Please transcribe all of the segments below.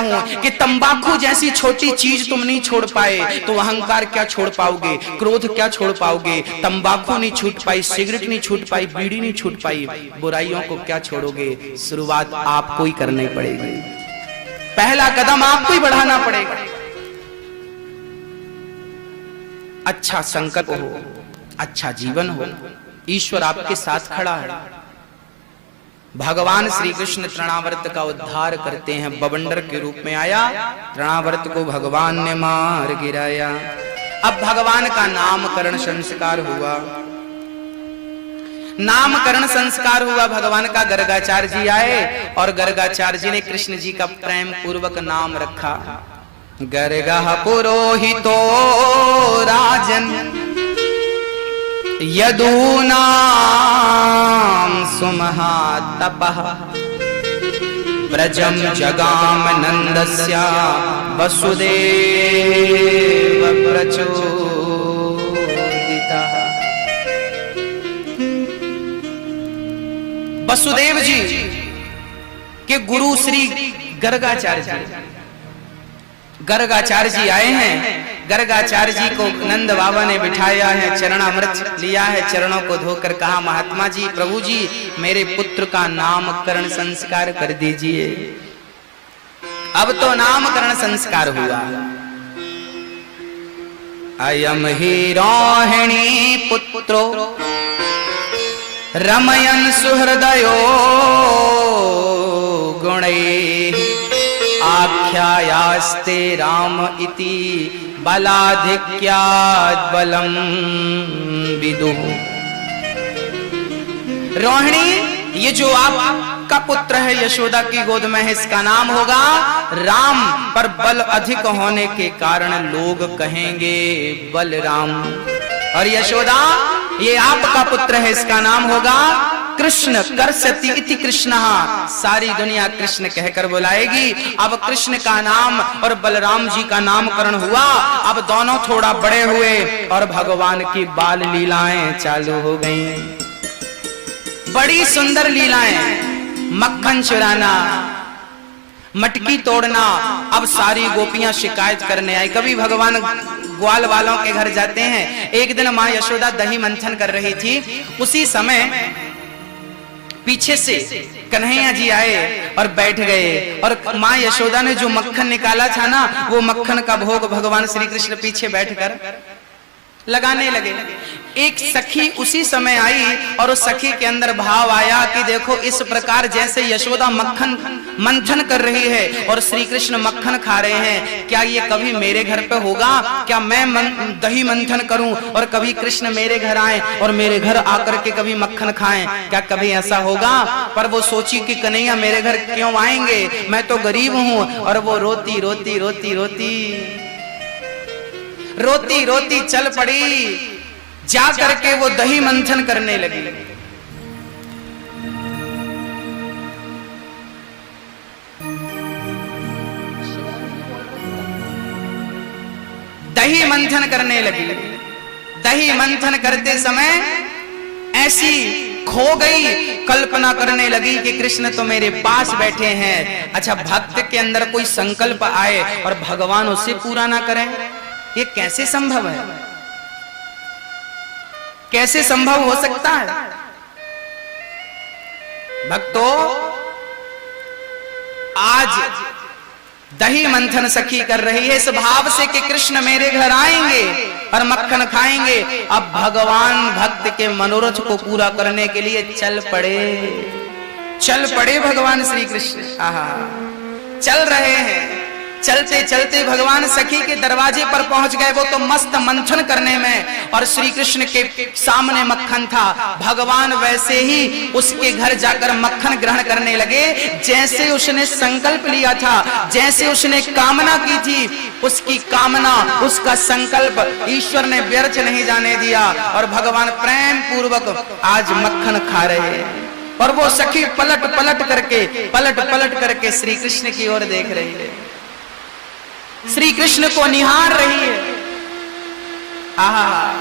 हूं कि तंबाकू जैसी छोटी चीज तुम नहीं छोड़ पाए तो अहंकार क्या छोड़ पाओगे, क्रोध क्या छोड़ पाओगे। तंबाकू नहीं छूट पाई, सिगरेट नहीं छूट पाई, बीड़ी नहीं छूट पाई, बुराइयों को क्या छोड़ोगे। शुरुआत आपको ही करनी पड़ेगी, पहला कदम आपको ही बढ़ाना पड़ेगा। अच्छा संकल्प हो, अच्छा जीवन हो, ईश्वर आपके साथ खड़ा है। भगवान श्री कृष्ण तृणावर्त का उद्धार करते हैं, बवंडर के रूप में आया, तृणावर्त को भगवान ने मार गिराया। अब भगवान का नामकरण संस्कार हुआ, नामकरण संस्कार हुआ भगवान का। गर्गाचार्य जी आए और गर्गाचार्य जी ने कृष्ण जी का प्रेम पूर्वक नाम रखा, गर्गः पुरोहितो राजन यदूनां सुमहातपः व्रजं जगाम नंदस्य वसुदेव प्रचोदितः। वसुदेव जी के गुरु श्री गर्गाचार्य जी, गर्गाचार्य जी आए हैं। गर्गाचार्य जी को नंद बाबा ने बिठाया है, चरणामृत लिया है, चरणों को धोकर कहा, महात्मा जी, प्रभु जी, मेरे पुत्र का नामकरण संस्कार कर दीजिए। अब तो नामकरण संस्कार हुआ। अयम ही रोहिणी पुत्रो रमयन सुहृदयो गुणैः आख्यायास्ते राम इति बलाधिक्यात् बलम विदुः। रोहिणी, ये जो आपका पुत्र है यशोदा की गोद में है, इसका नाम होगा राम, पर बल अधिक होने के कारण लोग कहेंगे बलराम। और यशोदा, ये आपका पुत्र है, इसका नाम होगा कृष्ण, कर्षति इति कृष्णः, सारी दुनिया कृष्ण कहकर बुलाएगी। अब कृष्ण का नाम और बलराम जी का नामकरण हुआ। अब दोनों थोड़ा बड़े हुए और भगवान की बाल लीलाएं चालू हो गईं। बड़ी सुंदर लीलाएं, मक्खन चुराना, मटकी तोड़ना। अब सारी गोपियां शिकायत करने आई। कभी भगवान ग्वाल वालों के घर जाते हैं। एक दिन माँ यशोदा दही मंथन कर रही थी, उसी समय पीछे से कन्हैया जी आए और बैठ गए, और माँ यशोदा ने जो मक्खन निकाला था ना, वो मक्खन का भोग भगवान श्री कृष्ण पीछे बैठकर लगाने लगे। एक सखी उसी समय आई और उस सखी के अंदर भाव आया कि देखो, इस प्रकार जैसे यशोदा मक्खन मंथन कर रही है और श्री कृष्ण मक्खन खा रहे हैं, क्या ये कभी मेरे घर पे होगा? क्या मैं दही मंथन करूं और कभी कृष्ण मेरे घर आए और मेरे घर आकर के कभी मक्खन खाएं? क्या कभी ऐसा होगा? पर वो सोची कि कन्हैया मेरे घर क्यों आएंगे, मैं तो गरीब हूं। और वो रोती रोती रोती रोती रोती रोती चल पड़ी, जा करके वो दही मंथन करने लगी। दही मंथन करने लगी। दही मंथन करते समय ऐसी खो गई, कल्पना करने लगी कि कृष्ण तो मेरे पास बैठे हैं। अच्छा, भक्त के अंदर कोई संकल्प आए और भगवान उसे पूरा ना करें, ये कैसे संभव है? कैसे संभव हो सकता है? भक्तों, आज दही मंथन सखी कर रही है इस भाव से कि कृष्ण मेरे घर आएंगे और मक्खन खाएंगे। अब भगवान भक्त के मनोरथ को पूरा करने के लिए चल पड़े भगवान श्री कृष्ण। आहा, चल रहे हैं। चलते चलते भगवान सखी के दरवाजे पर पहुंच गए। वो तो मस्त मंथन करने में, और श्री कृष्ण के सामने मक्खन था। भगवान वैसे ही उसके घर जाकर मक्खन ग्रहण करने लगे जैसे उसने संकल्प लिया था, जैसे उसने कामना की थी। उसकी कामना, उसका संकल्प ईश्वर ने व्यर्थ नहीं जाने दिया, और भगवान प्रेम पूर्वक आज मक्खन खा रहे हैं। और वो सखी पलट पलट करके श्री कृष्ण की ओर देख रही है, श्री कृष्ण को निहार रही है। आहा,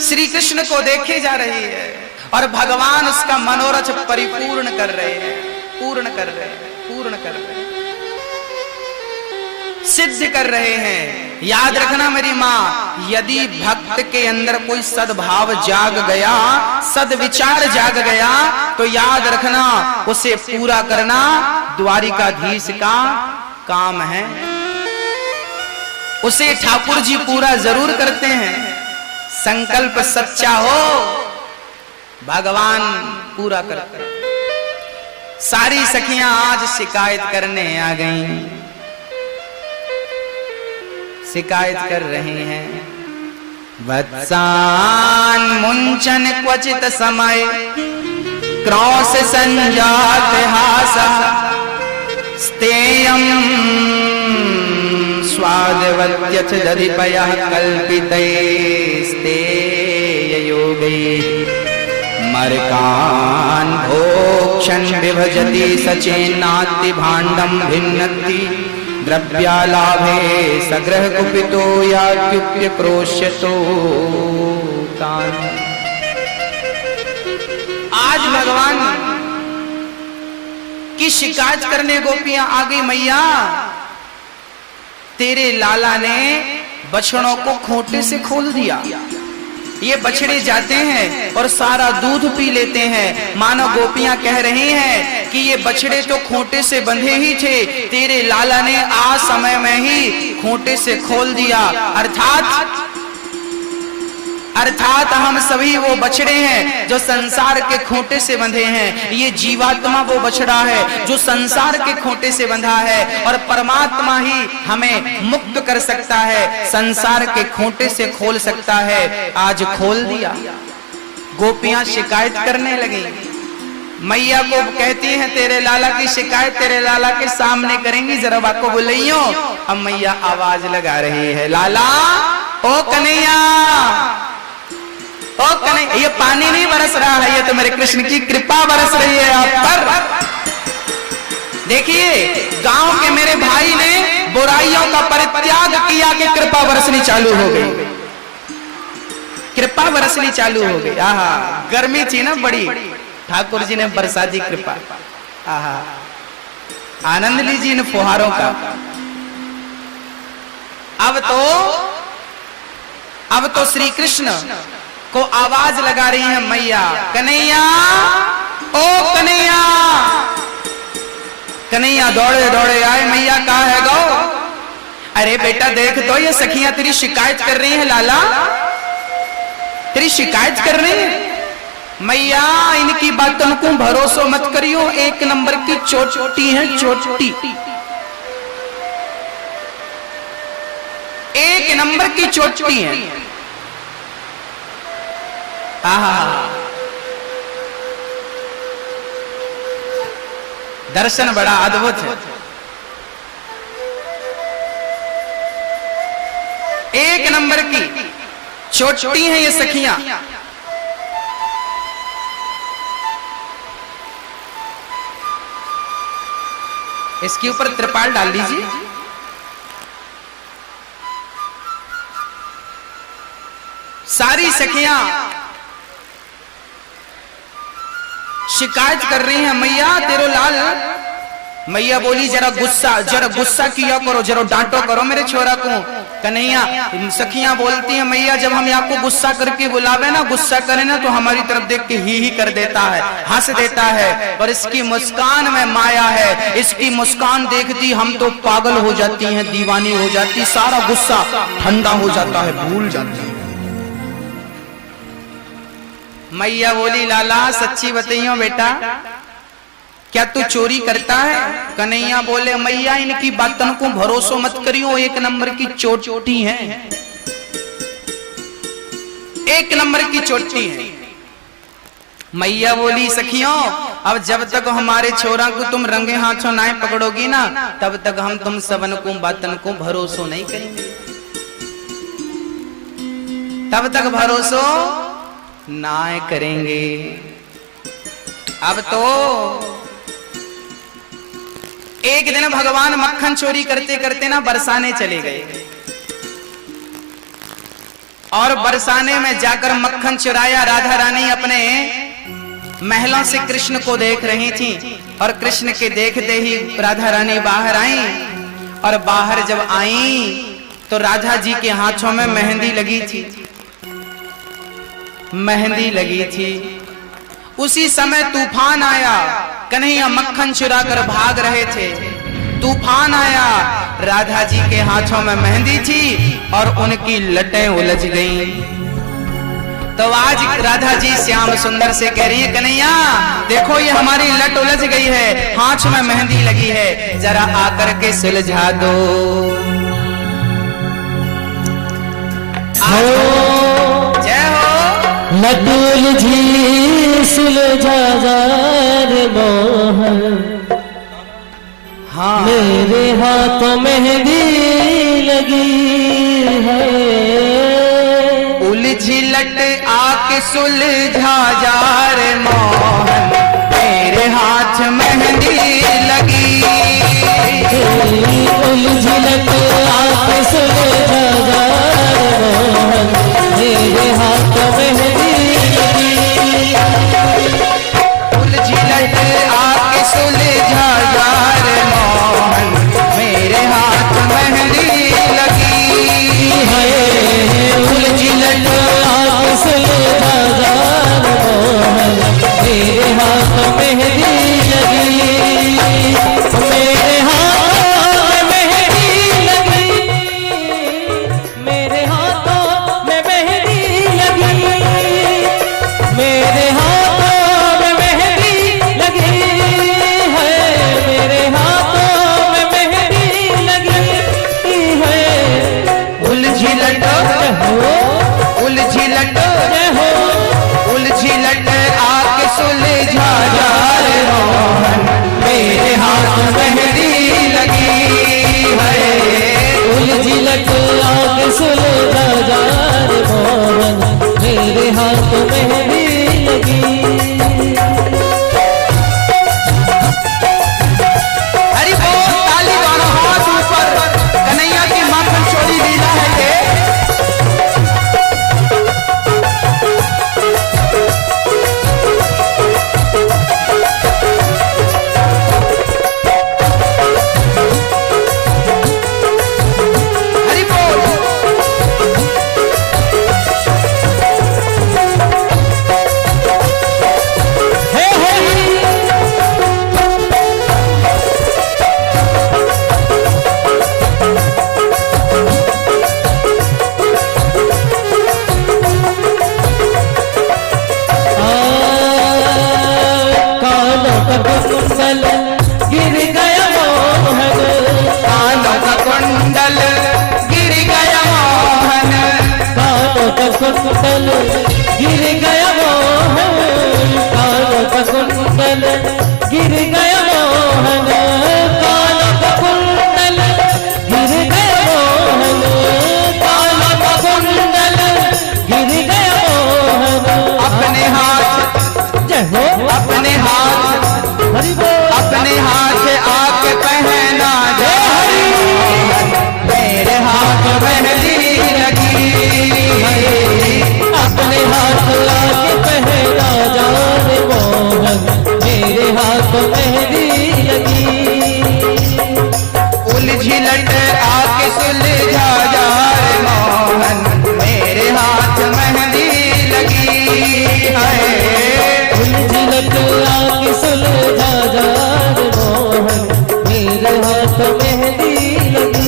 श्री कृष्ण को देखे जा रही है और भगवान उसका मनोरथ परिपूर्ण कर रहे हैं, पूर्ण कर रहे हैं। पूर्ण कर रहे हैं, सिद्ध कर रहे हैं। याद रखना मेरी माँ, यदि भक्त के अंदर कोई सद्भाव जाग गया, सद्विचार जाग गया, तो याद रखना उसे पूरा करना द्वारिकाधीश का काम है। उसे ठाकुर जी पूरा जरूर करते हैं। संकल्प सच्चा हो, भगवान पूरा करते हैं। सारी सखियां आज शिकायत करने आ गईं, शिकायत कर रही हैं। वत्सान मुंचन क्वचित समय, क्रौश संजात हासा, स्तेयं स्वादवत्यथ दधिपयः कल्पितैस्तेय योगैः, मर्कान् भोक्ष्यन् विभजति सचेन्नाति भाण्डं भिन्नति, द्रव्यालाभे सग्रह कुपितो यात्युक्त्य क्रोश्यतो तान्। आज भगवान की शिकायत करने गोपियां आ गई। मैया, तेरे लाला ने बछड़ों को खूंटे से खोल दिया। ये बछड़े जाते हैं और सारा दूध पी लेते हैं। मानो गोपियां कह रही हैं कि ये बछड़े तो खूंटे से बंधे ही थे, तेरे लाला ने आ समय में ही खूंटे से खोल दिया। अर्थात हम सभी वो बछड़े हैं जो संसार के खूंटे से बंधे हैं। ये जीवात्मा वो बछड़ा है जो संसार के खूंटे से बंधा है, और परमात्मा ही हमें मुक्त कर सकता है, संसार के खूंटे से खोल सकता है। आज खोल दिया। गोपियां शिकायत करने लगी। मैया को कहती हैं तेरे लाला की शिकायत तेरे लाला के सामने करेंगी, जरा बाको बुलाइयो। अब मैया आवाज लगा रही है, लाला ओ कन्हैया, ओ कन्हैया। ये पानी नहीं बरस रहा है, ये तो मेरे कृष्ण की कृपा बरस रही है आप पर। देखिए, गांव के मेरे भाई ने बुराइयों का परित्याग किया कि कृपा बरसनी चालू हो गई, कृपा बरसनी चालू हो गई। आहा, गर्मी थी ना बड़ी, ठाकुर जी ने बरसा दी कृपा। आहा, आनंद लीजिए इन फुहारों का। अब तो श्री कृष्ण को आवाज लगा रही है मैया, कन्हैया ओ कन्हैया। कन्हैया दौड़े दौड़े आए, मैया कहाँ है गौ? अरे बेटा देख तो ये सखियां तेरी शिकायत कर रही हैं, लाला तेरी शिकायत कर रही है। मैया इनकी बातों को भरोसा मत करियो, एक नंबर की चोटी है, चोटी एक नंबर की चोटी है। दर्शन बड़ा अद्भुत है। एक नंबर की चोटी है ये सखियां। इसके ऊपर त्रिपाल डाल दीजिए। सारी सखियां शिकायत कर रही हैं, मैया तेरो लाल। मैया बोली जरा गुस्सा किया करो, जरा डांटो करो मेरे छोरा को। कन्हैया सखियां बोलती हैं, मैया जब हम आपको गुस्सा करके बुलावे ना, गुस्सा करे ना तो हमारी तरफ देख के ही कर देता है, हंस देता है, और इसकी मुस्कान में माया है। इसकी मुस्कान देखती हम तो पागल हो जाती हैं, दीवानी हो जाती, सारा गुस्सा ठंडा हो जाता है, भूल जाती है। मैया बोली लाला सच्ची बताइयो बेटा, क्या तू चोरी करता है? कन्हैया बोले मैया इनकी बातों को भरोसा मत करियो, एक नंबर की चोटी है, एक नंबर की चोटी है। मैया बोली सखियों अब जब तक हमारे छोरा को तुम रंगे हाथों ना पकड़ोगी ना, तब तक हम तुम सबन को बातन को भरोसा नहीं करेंगे, तब तक भरोसा ना करेंगे। अब तो एक दिन भगवान मक्खन चोरी करते करते ना बरसाने चले गए, और बरसाने में जाकर मक्खन चुराया। राधा रानी अपने महलों से कृष्ण को देख रही थी। और कृष्ण के देखते ही राधा रानी बाहर आई। और बाहर जब आई तो राधा जी के हाथों में मेहंदी लगी थी, मेहंदी लगी थी। उसी समय तूफान आया, कन्हैया मक्खन चुरा कर भाग रहे थे, तूफान आया, राधा जी के हाथों में मेहंदी थी और उनकी लटें उलझ गईं। तो आज राधा जी श्याम सुंदर से कह रही है, कन्हैया देखो ये हमारी लट उलझ गई है, हाथ में मेहंदी लगी है, जरा आकर के सुलझा दो। जय हो। लट उलझी सुलझा रे मोहन, हाँ मेरे हाथों मेहंदी लगी है। उलझी लट आके सुलझा जा रे मोहन, मेरे हाथ मेहंदी लगी। उलझी लट आके सुलझा जा रे मोहन, मेरे हाथों मेहंदी लगी। उलझी लट आके सुलझा जा रे मोहन, मेरे हाथ मेहंदी लगी है। उलझी लट आके सुलझा जा रे मोहन, मेरे हाथों मेहंदी लगी। मेरे हाथों में मेहंदी लगी, मेरे हाथों में मेहंदी लगी, मेरे हाथों में मेहंदी लगी है। मेरे हाथों में मेहंदी लगी है। उलझी लट हो उलझी लट जय हो, उलझी लट आके सुलझा जा रे मोहन, मेरे हाथ मेहंदी लगी है। उलझी लट आके सुलझा जा रे मोहन, मेरे हाथ मेहंदी लगी। हरि बोल, ताली मारो, हाथ ऊपर, कन्हैया की माखन चोरी लीला है ये। हरि बोल। हे हे कानों का कुंडल गिर गया मोहन, कानों का कुंडल गिर गया मोहन, कानों का कुंडल गिर गया मोहन, कानों का कुंडल गिर गया मोहन, कानों का कुंडल गिर गया मोहन, कानों का कुंडल गिर गया मोहन। अपने हाथ, जय हो, अपने हाथ, हरि बोल। अपने हाथ आके पहना जा रे मोहन, मेरे हाथ मेहंदी लगी है। अपने हाथ लाके पहना जा रे मोहन, मेरे हाथ मेहंदी लगी। उलझी लट आके सुलझा जा रे मोहन, मेरे हाथ मेहंदी लगी है। उलझी लट आके सुलझा जा रे मोहन, मेरे हाथ मेहंदी लगी।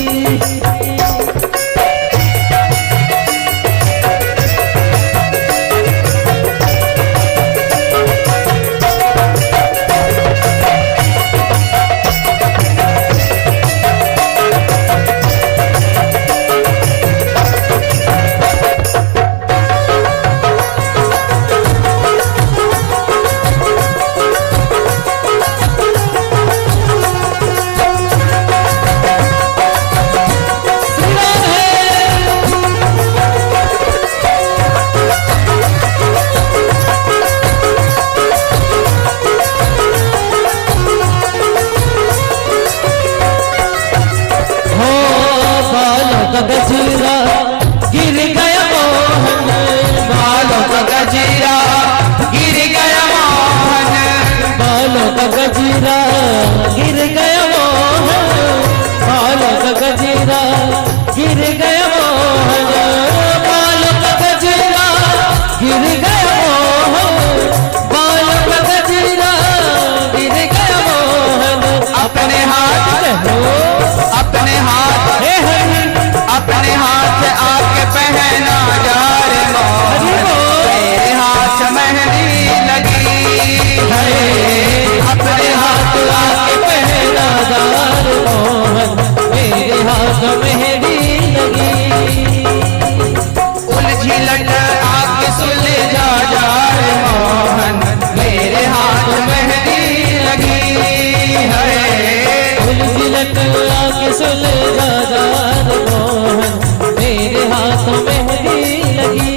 उलझिलट आके सुलझा जा रे मोहन, मेरे हाथों मेहंदी लगी।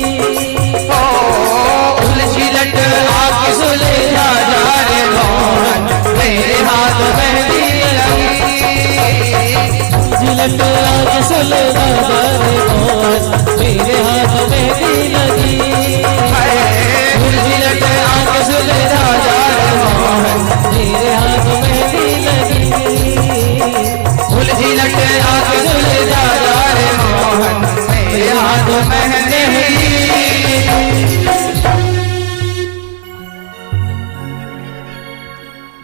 ओ उलझिलट आके सुलझा जा रे मोहन, मेरे हाथ मेहंदी लगी। उलझिलट आके सुलझा जा रे मोहन, मेरे हाथ मेहंदी लगी। उलझिलट आके सुलझा जा रे मोहन, मेरे हाथ मेहंदी लगी। उलझिलट आके सुलझा जा रे मोहन, मेरे हाथ मेहंदी लगी।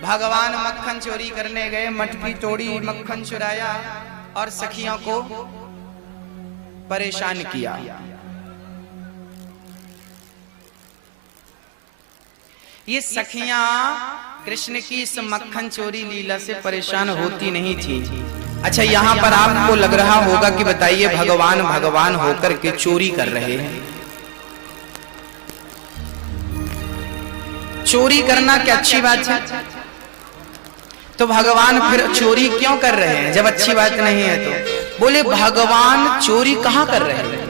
भगवान मक्खन चोरी करने गए, मटकी तोड़ी, मक्खन चुराया और सखियों को परेशान किया। ये सखियां कृष्ण की इस मक्खन चोरी लीला से परेशान होती नहीं थी। अच्छा, यहाँ पर आपको लग रहा होगा कि बताइए भगवान भगवान होकर के चोरी कर रहे हैं। चोरी करना क्या अच्छी बात है? तो भगवान फिर चोरी क्यों कर रहे हैं जब अच्छी बात नहीं है? तो बोले भगवान चोरी कहां कर रहे हैं?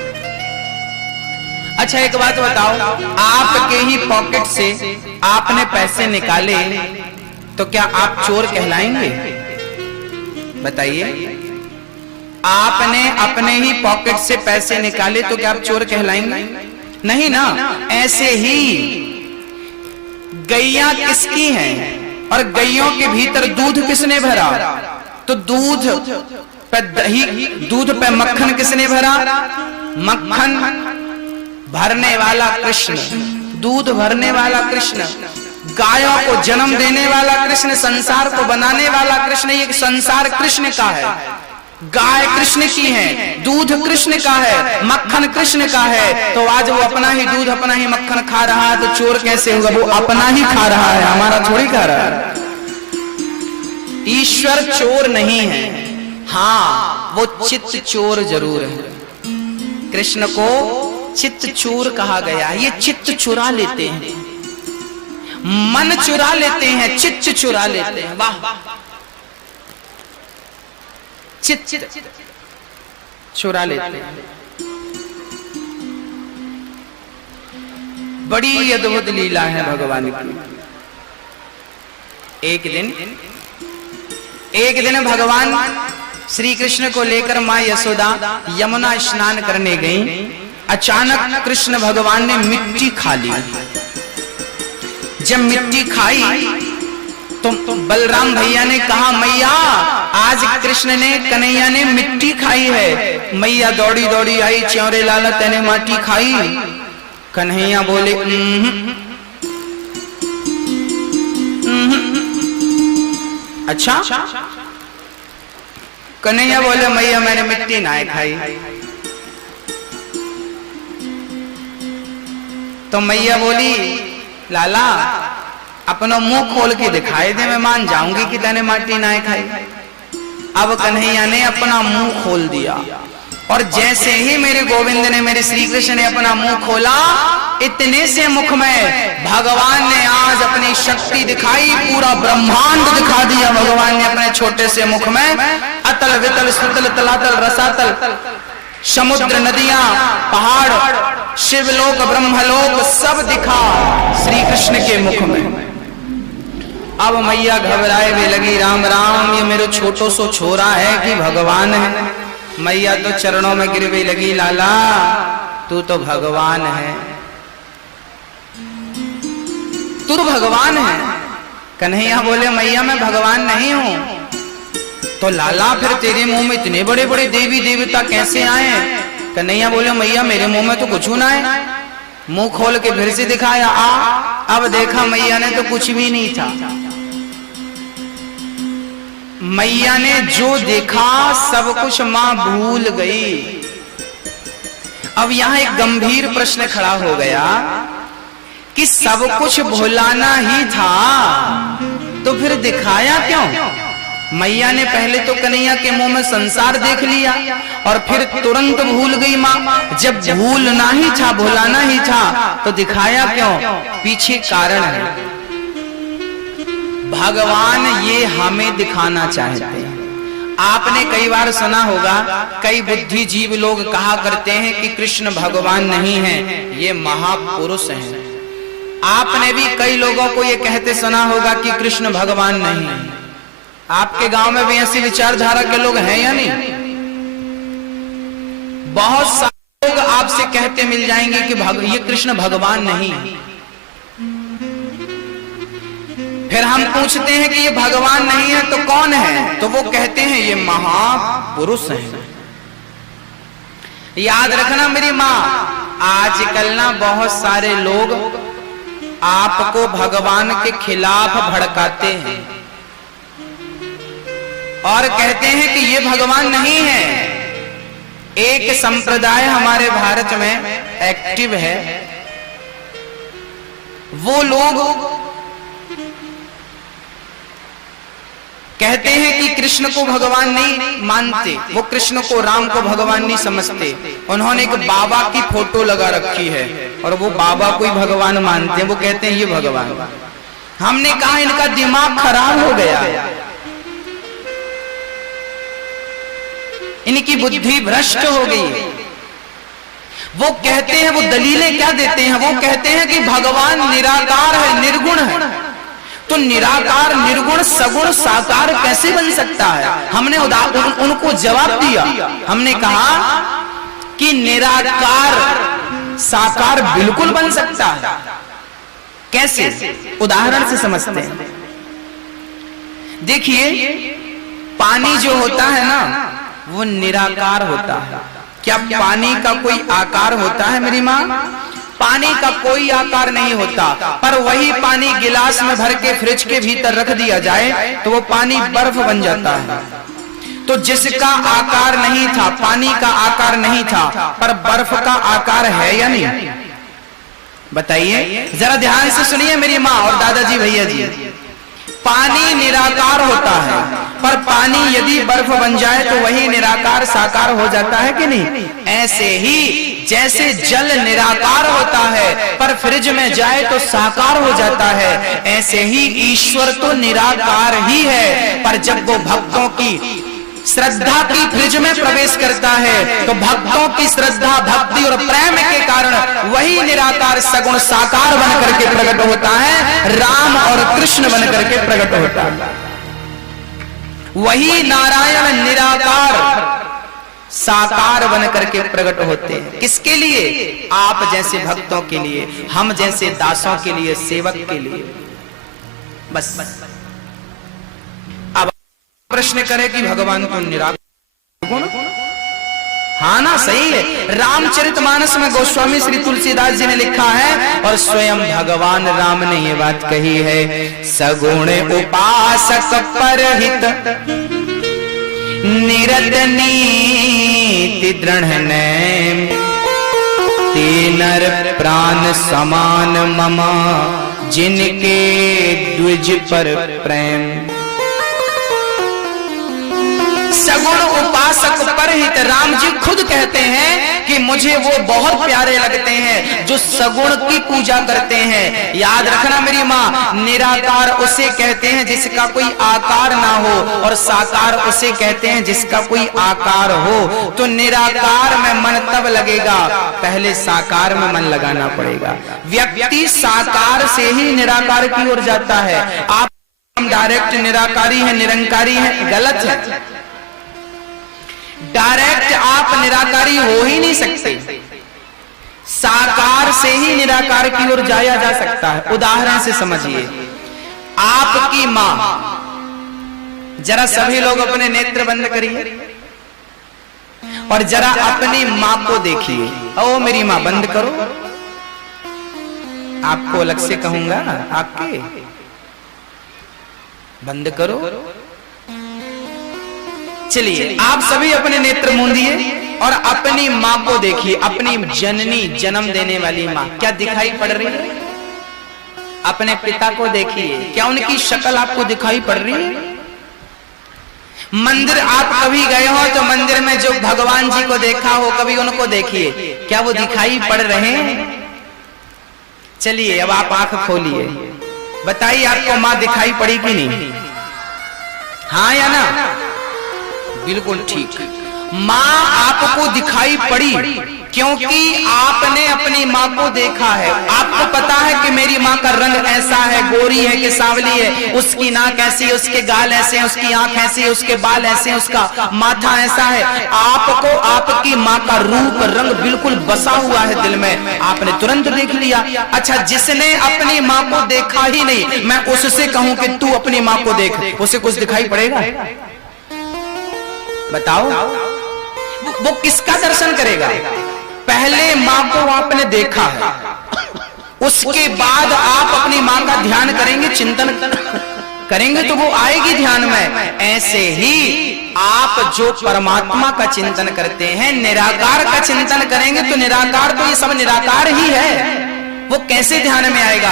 अच्छा एक बात बताओ, आपके ही पॉकेट से आपने पैसे निकाले तो क्या आप चोर कहलाएंगे? बताइए, आपने अपने ही पॉकेट से पैसे निकाले तो क्या आप चोर कहलाएंगे? नहीं ना। ऐसे ही गैया किसकी हैं और गैयों के भीतर दूध किसने भरा? तो दूध पे दही, दूध पे मक्खन किसने भरा? मक्खन भरने वाला कृष्ण, दूध भरने वाला कृष्ण, गायों को जन्म देने वाला कृष्ण, संसार को बनाने वाला कृष्ण। ये संसार कृष्ण का है, गाय कृष्ण की है, दूध कृष्ण का है, मक्खन कृष्ण का है। तो आज वो अपना ही दूध अपना ही मक्खन खा रहा है तो चोर कैसे होगा? वो अपना ही खा रहा है, हमारा थोड़ी खा रहा है। ईश्वर चोर नहीं है, हाँ वो चित्त चोर जरूर है। कृष्ण को चित्त चोर कहा गया। ये चित्त चुरा लेते हैं, मन चुरा लेते हैं, चित्त चुरा लेते हैं। वाह, चित्त चुरा लेते हैं। बड़ी अद्भुत लीला है भगवान की। एक दिन भगवान श्री कृष्ण को लेकर मां यशोदा यमुना स्नान करने गईं। अचानक कृष्ण भगवान ने मिट्टी खा ली। जब मिट्टी खाई तो बलराम भैया ने कहा, मैया आज कृष्ण ने, कन्हैया ने मिट्टी खाई है। मैया दौड़ी दौड़ी आई, च्योरे लाला तेने माटी खाई? कन्हैया बोले अच्छा। कन्हैया बोले मैया मैंने मिट्टी ना खाई। तो मैया बोली, लाला अपना मुंह खोल के दिखाई दे, मैं मान जाऊंगी कि तने माटी ना खाई। अब कन्हैया ने अपना मुंह खोल दिया और जैसे ही मेरे गोविंद ने, मेरे श्री कृष्ण ने अपना मुंह खोला, इतने से मुख में भगवान ने आज अपनी शक्ति दिखाई, पूरा ब्रह्मांड दिखा दिया भगवान ने अपने छोटे से मुख में। अतल वितल सुतल तलातल रसातल, समुद्र, नदियां, पहाड़, शिवलोक, ब्रह्मलोक सब दिखा श्री कृष्ण के मुख में। अब मैया घबराए भी लगी, राम राम ये मेरे छोटो सो छोरा है कि भगवान है? मैया तो चरणों में गिर भी लगी, लाला तू तो भगवान है, तू तो भगवान है। कन्हैया बोले मैया मैं भगवान नहीं हूं। तो लाला फिर तेरे मुंह में इतने बड़े बड़े देवी देवता कैसे आए? कन्हैया बोले मैया मेरे मुंह में तो कुछ ना है। मुंह खोल के फिर से दिखाया, अब देखा मैया ने तो कुछ भी नहीं था। मैया ने जो देखा सब कुछ मां भूल गई। अब यहां एक गंभीर प्रश्न खड़ा हो गया कि सब कुछ भुलाना ही था तो फिर दिखाया क्यों? मैया ने पहले तो कन्हैया के मुंह में संसार देख लिया और फिर तुरंत भूल गई मां। जब भूलना ही था, भुलाना ही था तो दिखाया क्यों? पीछे कारण है। भगवान ये हमें दिखाना चाहते हैं। आपने कई बार सुना होगा, कई बुद्धिजीवी लोग कहा करते हैं कि कृष्ण भगवान नहीं है, ये महापुरुष हैं। आपने भी कई लोगों को ये कहते सुना होगा कि कृष्ण भगवान नहीं है। आपके गांव में भी ऐसी विचारधारा के लोग हैं या नहीं? बहुत सारे लोग आपसे कहते मिल जाएंगे कि ये कृष्ण भगवान नहीं है। फिर हम पूछते हैं कि ये भगवान नहीं है तो कौन है, तो वो कहते हैं ये महापुरुष हैं। याद रखना मेरी माँ, आजकल ना बहुत सारे लोग आपको भगवान के खिलाफ भड़काते हैं और कहते हैं कि ये भगवान नहीं है। एक संप्रदाय हमारे भारत में एक्टिव है, वो लोग कहते हैं कि कृष्ण को भगवान नहीं मानते, वो कृष्ण को, राम को भगवान नहीं समझते। उन्होंने एक बाबा की फोटो लगा रखी है और वो बाबा को ही भगवान मानते हैं। वो कहते हैं ये भगवान। हमने कहा इनका दिमाग खराब हो गया, इनकी बुद्धि भ्रष्ट हो गई। वो कहते हैं, वो दलीलें क्या देते हैं, वो कहते हैं कि भगवान निराकार है, निर्गुण है। तो निराकार, निर्गुण, सगुण, साकार कैसे बन सकता है? हमने उनको जवाब दिया, हमने कहा कि निराकार साकार बिल्कुल बन सकता है। कैसे? उदाहरण से समझते हैं। देखिए, पानी जो होता है ना, वो निराकार होता है। क्या पानी का कोई आकार होता है मेरी माँ? पानी का कोई आकार नहीं होता, पर वही पानी गिलास में भर के फ्रिज के भीतर रख दिया जाए तो वो पानी बर्फ बन जाता है। तो जिसका आकार नहीं था, पानी का आकार नहीं था, पर बर्फ का आकार है या नहीं? बताइए, जरा ध्यान से सुनिए मेरी माँ और दादाजी, भैया जी। पानी निराकार होता है, पर पानी यदि बर्फ बन जाए तो वही निराकार साकार हो जाता है कि नहीं? ऐसे ही जैसे जल निराकार होता है पर फ्रिज में जाए तो साकार हो जाता है, ऐसे ही ईश्वर तो निराकार ही है, पर जब वो भक्तों की श्रद्धा की फ्रिज में प्रवेश करता है तो भक्तों की श्रद्धा, भक्ति और प्रेम के कारण वही निराकार सगुण साकार बन करके प्रकट होता है, राम और कृष्ण बन करके प्रकट होता है। वही नारायण निराकार साकार बन करके प्रकट होते हैं। किसके लिए? आप जैसे भक्तों के लिए, हम जैसे दासों के लिए, सेवक के लिए। बस अब प्रश्न करे कि भगवान को निराकार, हाँ ना, सही है। रामचरितमानस में गोस्वामी श्री तुलसीदास जी ने लिखा है और स्वयं भगवान राम ने ये बात कही है, सगुण उपासक परहित निरत नीति दृढ़ नैम, ते नर प्राण समान ममा जिनके द्विज पर प्रेम। सगुण उपासक परहित, राम जी खुद कहते हैं कि मुझे वो बहुत प्यारे लगते हैं जो सगुण की पूजा करते हैं। याद रखना मेरी माँ, निराकार उसे कहते हैं जिसका कोई आकार ना हो और साकार उसे कहते हैं जिसका कोई आकार हो। तो निराकार में मन तब लगेगा, पहले साकार में मन लगाना पड़ेगा। व्यक्ति साकार से ही निराकार की ओर जाता है। आप डायरेक्ट निराकारी है, निरंकारी है, गलत है। डायरेक्ट आप निराकारी हो ही नहीं सकते, साकार से ही निराकार की ओर जाया जा सकता है। उदाहरण से समझिए, आपकी मां, जरा सभी लोग अपने नेत्र बंद करिए और जरा अपनी मां को देखिए। ओ मेरी मां, बंद करो, आपको अलग से कहूंगा, आपके बंद करो। चलिए आप सभी अपने नेत्र मूंदिए और अपनी मां को देखिए, अपनी जननी, जन्म देने वाली मां क्या दिखाई पड़ रही है? अपने पिता को देखिए, क्या उनकी शक्ल आपको दिखाई पड़ रही है? मंदिर आप कभी गए हो तो मंदिर में जो भगवान जी को देखा हो, कभी उनको देखिए, क्या वो दिखाई पड़ रहे हैं? चलिए अब आप आंख खोलिए, बताइए आपको मां दिखाई पड़ी कि नहीं? हाँ या ना? बिल्कुल ठीक। माँ आपको दिखाई पड़ी क्योंकि आपने अपनी माँ को देखा है। आपको पता है कि मेरी माँ का रंग ऐसा है, गोरी है कि सांवली है, उसकी नाक ऐसी है, उसके गाल ऐसे हैं, उसकी आंख ऐसी है, उसके बाल ऐसे हैं, उसका माथा ऐसा है। आपको आपकी माँ का रूप रंग बिल्कुल बसा हुआ है दिल में, आपने तुरंत देख लिया। अच्छा, जिसने अपनी माँ को देखा ही नहीं, मैं उससे कहूं कि तू अपनी माँ को देख, उसे कुछ दिखाई पड़ेगा? बताओ, वो किसका दर्शन करेगा? पहले माँ को आपने देखा है, उसके बाद आप अपनी माँ का ध्यान करेंगे, चिंतन करेंगे तो वो आएगी ध्यान में। ऐसे ही आप जो परमात्मा का चिंतन करते हैं, निराकार का चिंतन करेंगे तो निराकार तो ये सब निराकार ही है, वो कैसे ध्यान में आएगा?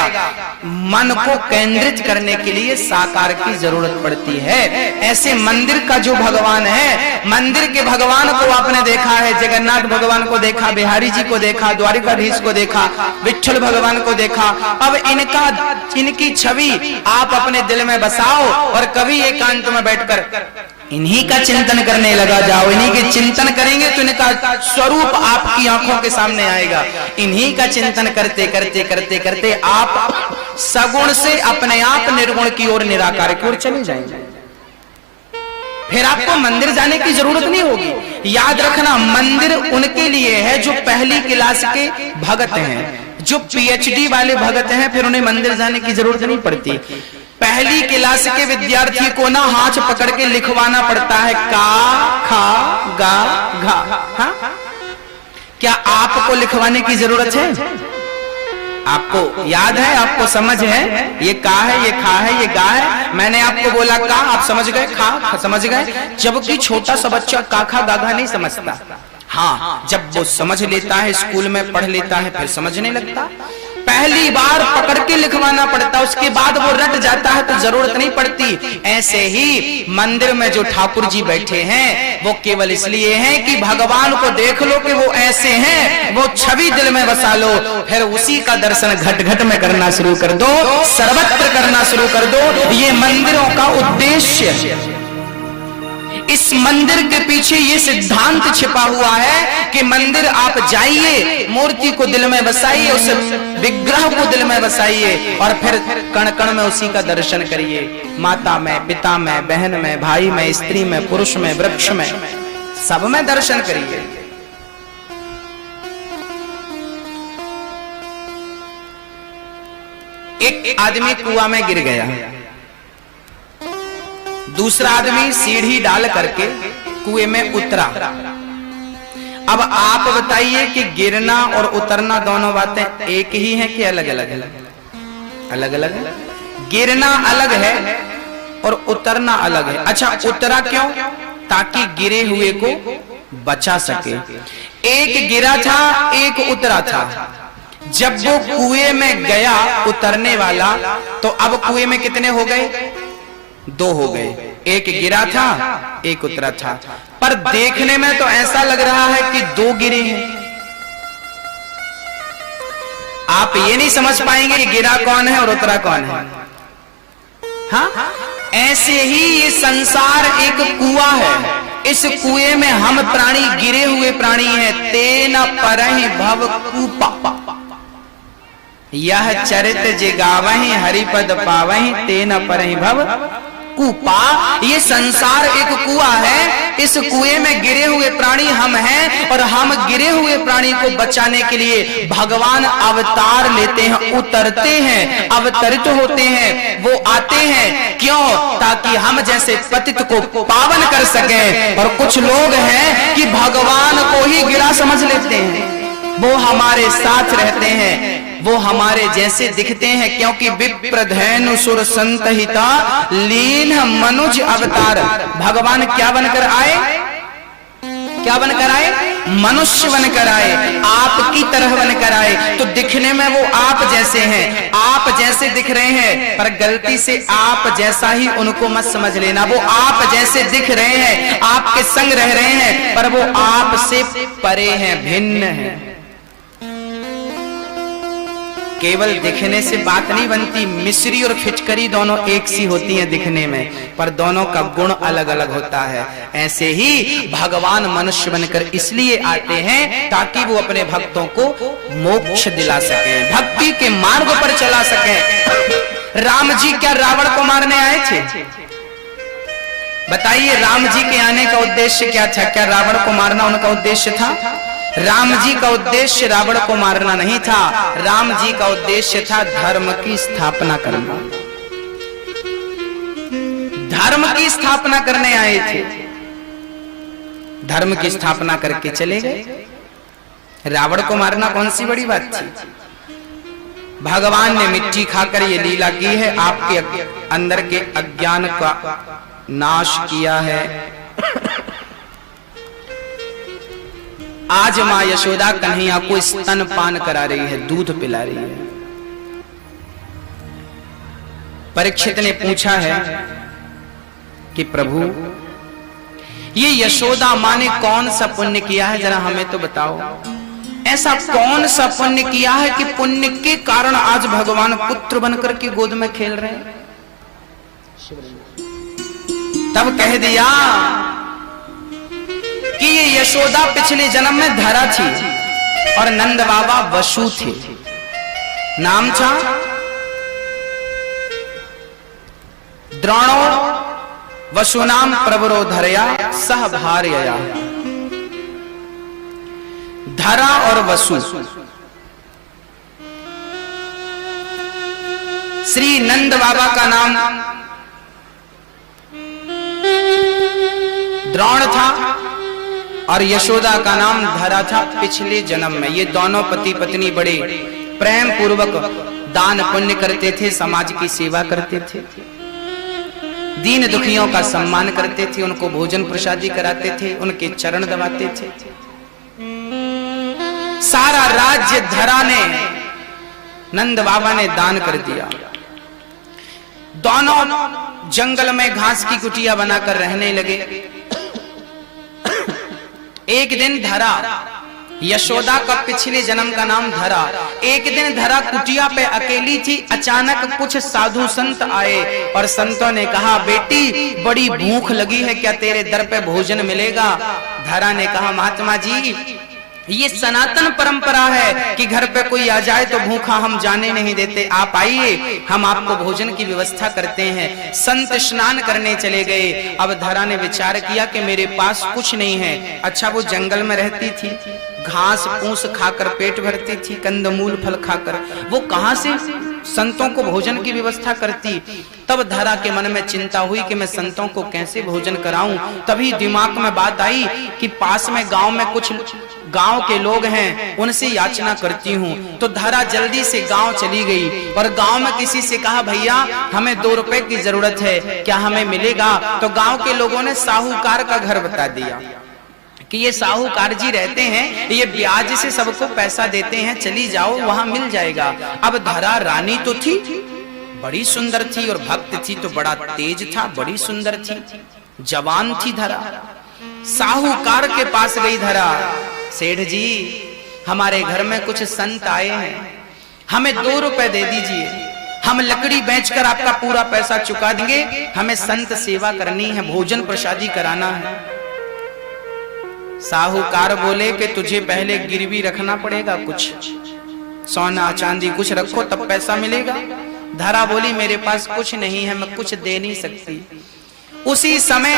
मन को केंद्रित करने के लिए साकार की जरूरत पड़ती है। ऐसे मंदिर का जो भगवान है, मंदिर के भगवान को आपने देखा है, जगन्नाथ भगवान को देखा, बिहारी जी को देखा, द्वारिकाधीश को देखा, विठ्ठल भगवान को देखा। अब इनकी छवि आप अपने दिल में बसाओ और कभी एकांत में बैठकर इन्हीं का चिंतन करने लगा जाओ। इन्हीं के चिंतन करेंगे तो इनका स्वरूप आपकी आंखों के सामने आएगा। इन्हीं का चिंतन करते करते करते करते आप सगुण से अपने आप निर्गुण की ओर, निराकार की ओर चले जाएंगे। फिर आपको मंदिर जाने की जरूरत नहीं होगी। याद रखना, मंदिर उनके लिए है जो पहली क्लास के भगत हैं, जो PhD वाले भगत हैं, फिर उन्हें मंदिर जाने की जरूरत नहीं पड़ती। पहली क्लास के विद्यार्थी को ना हाथ पकड़ के लिखवाना पड़ता है, का, खा, गा, घा। हाँ? क्या आपको लिखवाने की जरूरत है? आपको याद है, आपको समझ है, ये का है, ये खा है, ये गा है। मैंने आपको बोला का, आप समझ गए, खा समझ गए, जबकि छोटा सा बच्चा का, खा, गा, घा नहीं समझता। हाँ, जब वो समझ लेता है, स्कूल में पढ़ लेता है, फिर समझने लगता। पहली बार पकड़ के लिखवाना पड़ता, उसके बाद वो रट जाता है तो जरूरत नहीं पड़ती। ऐसे ही मंदिर में जो ठाकुर जी बैठे हैं, वो केवल इसलिए हैं कि भगवान को देख लो कि वो ऐसे हैं, वो छवि दिल में बसा लो, फिर उसी का दर्शन घट घट में करना शुरू कर दो, सर्वत्र करना शुरू कर दो। ये मंदिरों का उद्देश्य। इस मंदिर के पीछे ये सिद्धांत छिपा हुआ है कि मंदिर आप जाइए, मूर्ति को दिल में बसाइए, उस विग्रह को दिल में बसाइए और फिर कण कण में उसी का दर्शन करिए। माता में, पिता में, बहन में, भाई में, स्त्री में, पुरुष में, वृक्ष में, सब में दर्शन करिए। एक आदमी कुआं में गिर गया, दूसरा आदमी सीढ़ी डाल करके कुएं में उतरा। अब आप बताइए कि गिरना और उतरना दोनों बातें एक ही हैं कि अलग अलग? अलग अलग। गिरना अलग है और उतरना अलग है। अच्छा, उतरा क्यों? ताकि गिरे हुए को बचा सके। एक गिरा था, एक उतरा था। जब वो कुएं में गया उतरने वाला, तो अब कुएं में कितने हो गए? 2 हो गए। एक गिरा था, एक उतरा था। पर देखने में तो ऐसा लग रहा है कि 2 गिरे हैं। आप ये नहीं समझ पाएंगे कि गिरा कौन है और उतरा कौन है। हाँ, ऐसे ही ये संसार एक कुआं है। इस कुएं में हम प्राणी गिरे हुए प्राणी हैं। तेन परहि भव कूपा, यह चरित जिगावहि हरिपद पावहि, तेन परहि भव कूपा। ये संसार एक कुआं है, इस कुएं में गिरे हुए प्राणी हम हैं और हम गिरे हुए प्राणी को बचाने के लिए भगवान अवतार लेते हैं, उतरते हैं, अवतरित होते हैं। वो आते हैं क्यों? ताकि हम जैसे पतित को पावन कर सकें। और कुछ लोग हैं कि भगवान को ही गिरा समझ लेते हैं, वो हमारे साथ रहते हैं, वो हमारे जैसे दिखते हैं, क्योंकि विप्रधेनु सुर संतहिता लीन मनुज अवतार। भगवान क्या बनकर आए? क्या बनकर आए? मनुष्य बनकर आए, आपकी तरह बनकर आए। तो दिखने में वो आप जैसे हैं, आप जैसे दिख रहे हैं, पर गलती से आप जैसा ही उनको मत समझ लेना। वो आप जैसे दिख रहे हैं, आपके संग रह रहे हैं, पर वो आपसे परे हैं, भिन्न हैं। केवल दिखने से बात नहीं बनती। मिश्री और फिचकरी दोनों एक सी होती हैं दिखने में, पर दोनों का गुण अलग अलग होता है। ऐसे ही भगवान मनुष्य बनकर इसलिए आते हैं ताकि वो अपने भक्तों को मोक्ष दिला सकें, भक्ति के मार्ग पर चला सकें। राम जी क्या रावण को मारने आए थे? बताइए, राम जी के आने का उद्देश्य क्या था? क्या रावण को मारना उनका उद्देश्य था? राम जी का उद्देश्य रावण को मारना नहीं था। राम जी का उद्देश्य था धर्म की स्थापना करना। धर्म की स्थापना करने आए थे, धर्म की स्थापना करके चले गए। रावण को मारना कौन सी बड़ी बात थी? भगवान ने मिट्टी खाकर ये लीला की है, आपके अंदर के अज्ञान का नाश किया है। आज मां यशोदा कन्हैया को स्तनपान करा रही है, दूध पिला रही है। परीक्षित ने पूछा है कि प्रभु, ये यशोदा मां ने कौन सा पुण्य किया है, जरा हमें तो बताओ। ऐसा कौन सा पुण्य किया है कि पुण्य के कारण आज भगवान पुत्र बनकर के गोद में खेल रहे हैं? तब कह दिया कि ये यशोदा पिछले जन्म में धरा थी और नंद बाबा वसु थे। नाम था द्रोणो वसुनाम प्रवरो धरया सह भार्यया। धरा और वसु, श्री नंद बाबा का नाम द्रोण था और यशोदा का नाम धरा था पिछले जन्म में। ये दोनों पति पत्नी बड़े प्रेम पूर्वक दान पुण्य करते थे, समाज की सेवा करते थे, दीन दुखियों का सम्मान करते थे, उनको भोजन प्रसादी कराते थे, उनके चरण दबाते थे। सारा राज्य धरा ने, नंद बाबा ने दान कर दिया। दोनों जंगल में घास की कुटिया बनाकर रहने लगे। एक दिन धरा, यशोदा का पिछले जन्म का नाम धरा, एक दिन धरा कुटिया पे अकेली थी। अचानक कुछ साधु संत आए और संतों ने कहा, बेटी बड़ी भूख लगी है, क्या तेरे दर पे भोजन मिलेगा? धरा ने कहा, महात्मा जी ये सनातन परंपरा है कि घर पे कोई आ जाए तो भूखा हम जाने नहीं देते, आप आइए हम आपको भोजन की व्यवस्था करते हैं। संत स्नान करने चले गए। अब धरा ने विचार किया कि मेरे पास कुछ नहीं है। अच्छा, वो जंगल में रहती थी, घास फूस खाकर पेट भरती थी, कंदमूल फल खाकर, वो कहां से संतों को भोजन की व्यवस्था करती? तब धरा के मन में चिंता हुई कि मैं संतों को कैसे भोजन कराऊं। तभी दिमाग में बात आई कि पास में गांव में कुछ गांव के लोग हैं, उनसे याचना करती हूं। तो धरा जल्दी से गांव चली गई और गांव में किसी से कहा, भैया हमें 2 रुपए की जरूरत है, क्या हमें मिलेगा? तो गांव के लोगों ने साहूकार का घर बता दिया कि ये साहूकार जी रहते हैं, ये ब्याज से सबको पैसा देते हैं, चली जाओ वहां मिल जाएगा। अब धरा रानी तो थी, बड़ी सुंदर थी, और भक्त थी तो बड़ा तेज था, बड़ी सुंदर थी, जवान थी धरा। साहूकार के पास गई धरा, सेठ जी हमारे घर में कुछ संत आए हैं, हमें 2 रुपए दे दीजिए, हम लकड़ी बेचकर आपका पूरा पैसा चुका देंगे, हमें संत सेवा करनी है, भोजन प्रसादी कराना है। साहूकार बोले कि तुझे पहले गिरवी रखना पड़ेगा, कुछ सोना चांदी कुछ रखो तब पैसा मिलेगा। धरा बोली मेरे पास कुछ नहीं है, मैं कुछ दे नहीं सकती। उसी समय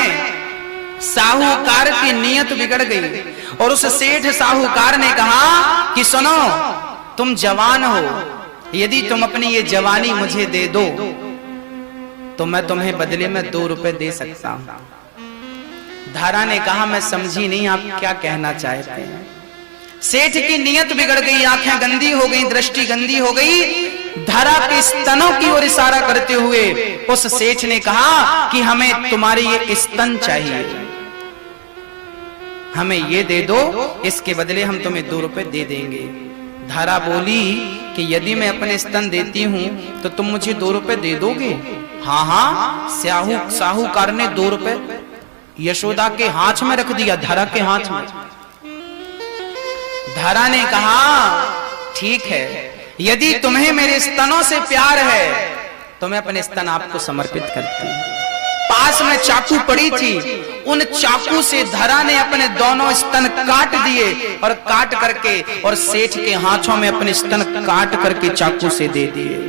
साहूकार की नीयत बिगड़ गई और उस सेठ साहूकार ने कहा कि सुनो, तुम जवान हो, यदि तुम अपनी ये जवानी मुझे दे दो तो मैं तुम्हें बदले में 2 रुपए दे सकता हूं। धरा ने कहा, मैं समझी नहीं आप क्या कहना चाहते हैं। सेठ की नीयत बिगड़ गई, आंखें गंदी हो गई, दृष्टि गंदी हो गई। धरा के स्तनों की ओर इशारा करते हुए उस सेठ ने कहा कि हमें तुम्हारे ये स्तन चाहिए, हमें ये दे दो, इसके बदले हम तुम्हें 2 रुपए दे देंगे। धरा बोली कि यदि मैं अपने स्तन देती हूं तो तुम मुझे 2 रुपए दे दोगे? हाँ हाँ। साहूकार ने 2 रुपए यशोदा के हाथ में रख दिया, धरा के हाथ में। धरा ने कहा ठीक है, यदि तुम्हें मेरे स्तनों से प्यार है तो मैं अपने स्तन आपको समर्पित करती हूं। पास में चाकू पड़ी थी, उन चाकू से धरा ने अपने दोनों स्तन काट दिए और काट करके और सेठ के हाथों में अपने स्तन काट करके चाकू से दे दिए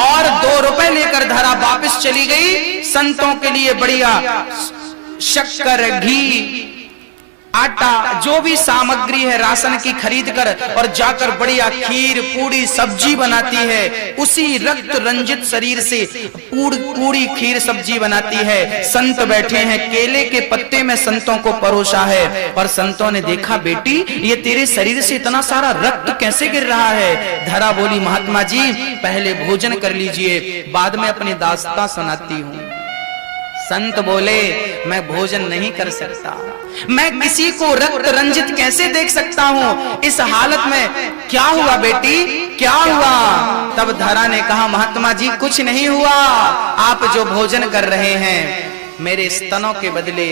और 2 रुपए लेकर धरा वापस चली गई। संतों के लिए बढ़िया शक्कर, घी, आटा, जो भी सामग्री है राशन की खरीद कर और जाकर बढ़िया खीर, पूड़ी, सब्जी बनाती है। उसी रक्त रंजित शरीर से पूरी खीर सब्जी बनाती है। संत बैठे हैं, केले के पत्ते में संतों को परोसा है और संतों ने देखा, बेटी ये तेरे शरीर से इतना सारा रक्त कैसे गिर रहा है? धरा बोली, महात्मा जी पहले भोजन कर लीजिए, बाद में अपनी दास्तां सुनाती हूं। संत बोले, मैं भोजन नहीं कर सकता, मैं किसी को रक्त रंजित कैसे देख सकता हूं? इस हालत में क्या हुआ बेटी, क्या हुआ? तब धरा ने कहा, महात्मा जी कुछ नहीं हुआ, आप जो भोजन कर रहे हैं मेरे स्तनों के बदले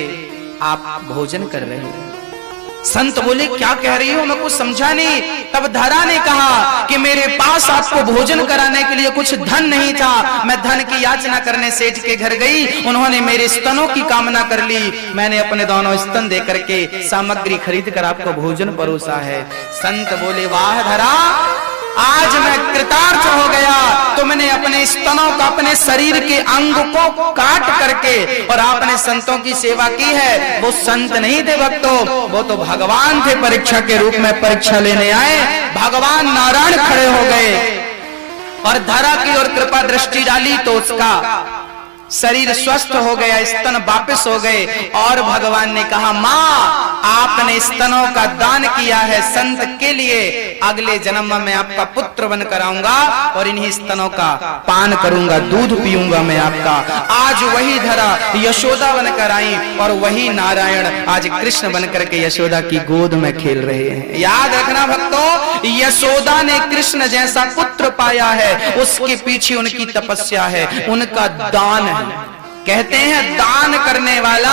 आप भोजन कर रहे हैं। संत बोले, क्या कह रही हो, मैं कुछ समझा नहीं। तब धरा ने कहा कि मेरे पास आपको भोजन कराने के लिए कुछ धन नहीं था, मैं धन की याचना करने सेठ के घर गई, उन्होंने मेरे स्तनों की कामना कर ली, मैंने अपने दोनों स्तन दे करके सामग्री खरीद कर आपको भोजन परोसा है। संत बोले, वाह धरा, आज मैं कृतार्थ हो गया, तुमने अपने स्तनों का, अपने शरीर के अंग को काट करके और आपने संतों की सेवा की है। वो संत नहीं थे भक्तों, वो तो भगवान थे, परीक्षा के रूप में परीक्षा लेने आए। भगवान नारायण खड़े हो गए और धरा की ओर कृपा दृष्टि डाली तो उसका शरीर स्वस्थ हो गया, स्तन वापस हो गए और भगवान ने कहा, मां आपने स्तनों का दान किया है संत के लिए, अगले जन्म में आपका पुत्र बनकर आऊंगा और इन्हीं स्तनों का पान करूंगा, दूध पीऊंगा मैं आपका। आज वही धरा यशोदा बनकर आई और वही नारायण आज कृष्ण बनकर के यशोदा की गोद में खेल रहे हैं। याद रखना भक्तों, यशोदा ने कृष्ण जैसा पुत्र पाया है, उसके पीछे उनकी तपस्या है, उनका दान है। कहते हैं दान करने वाला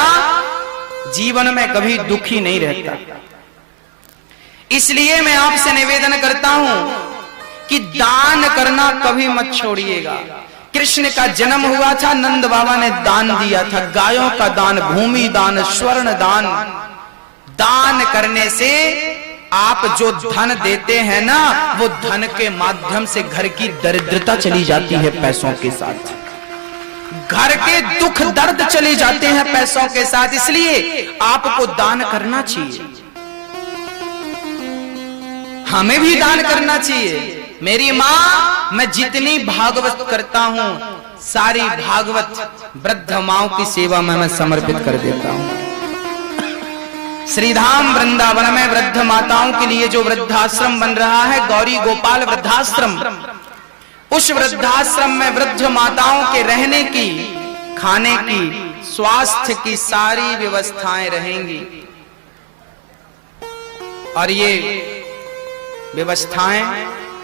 जीवन में कभी दुखी नहीं रहता। इसलिए मैं आपसे निवेदन करता हूं कि दान करना कभी मत छोड़िएगा। कृष्ण का जन्म हुआ था, नंद बाबा ने दान दिया था, गायों का दान, भूमि दान, स्वर्ण दान। दान करने से आप जो धन देते हैं ना, वो धन के माध्यम से घर की दरिद्रता चली जाती है, पैसों के साथ घर के दुख दर्द चले जाते हैं पैसों के साथ। इसलिए आपको दान करना चाहिए, हमें भी दान करना चाहिए। मेरी माँ, मैं जितनी भागवत करता हूं, सारी भागवत वृद्ध माओं की सेवा में मैं समर्पित कर देता हूं। श्रीधाम वृंदावन में वृद्ध माताओं के लिए जो वृद्धाश्रम बन रहा है, गौरी गोपाल वृद्धाश्रम, उस वृद्धाश्रम में वृद्ध माताओं के रहने की, खाने की, स्वास्थ्य की सारी व्यवस्थाएं रहेंगी और ये व्यवस्थाएं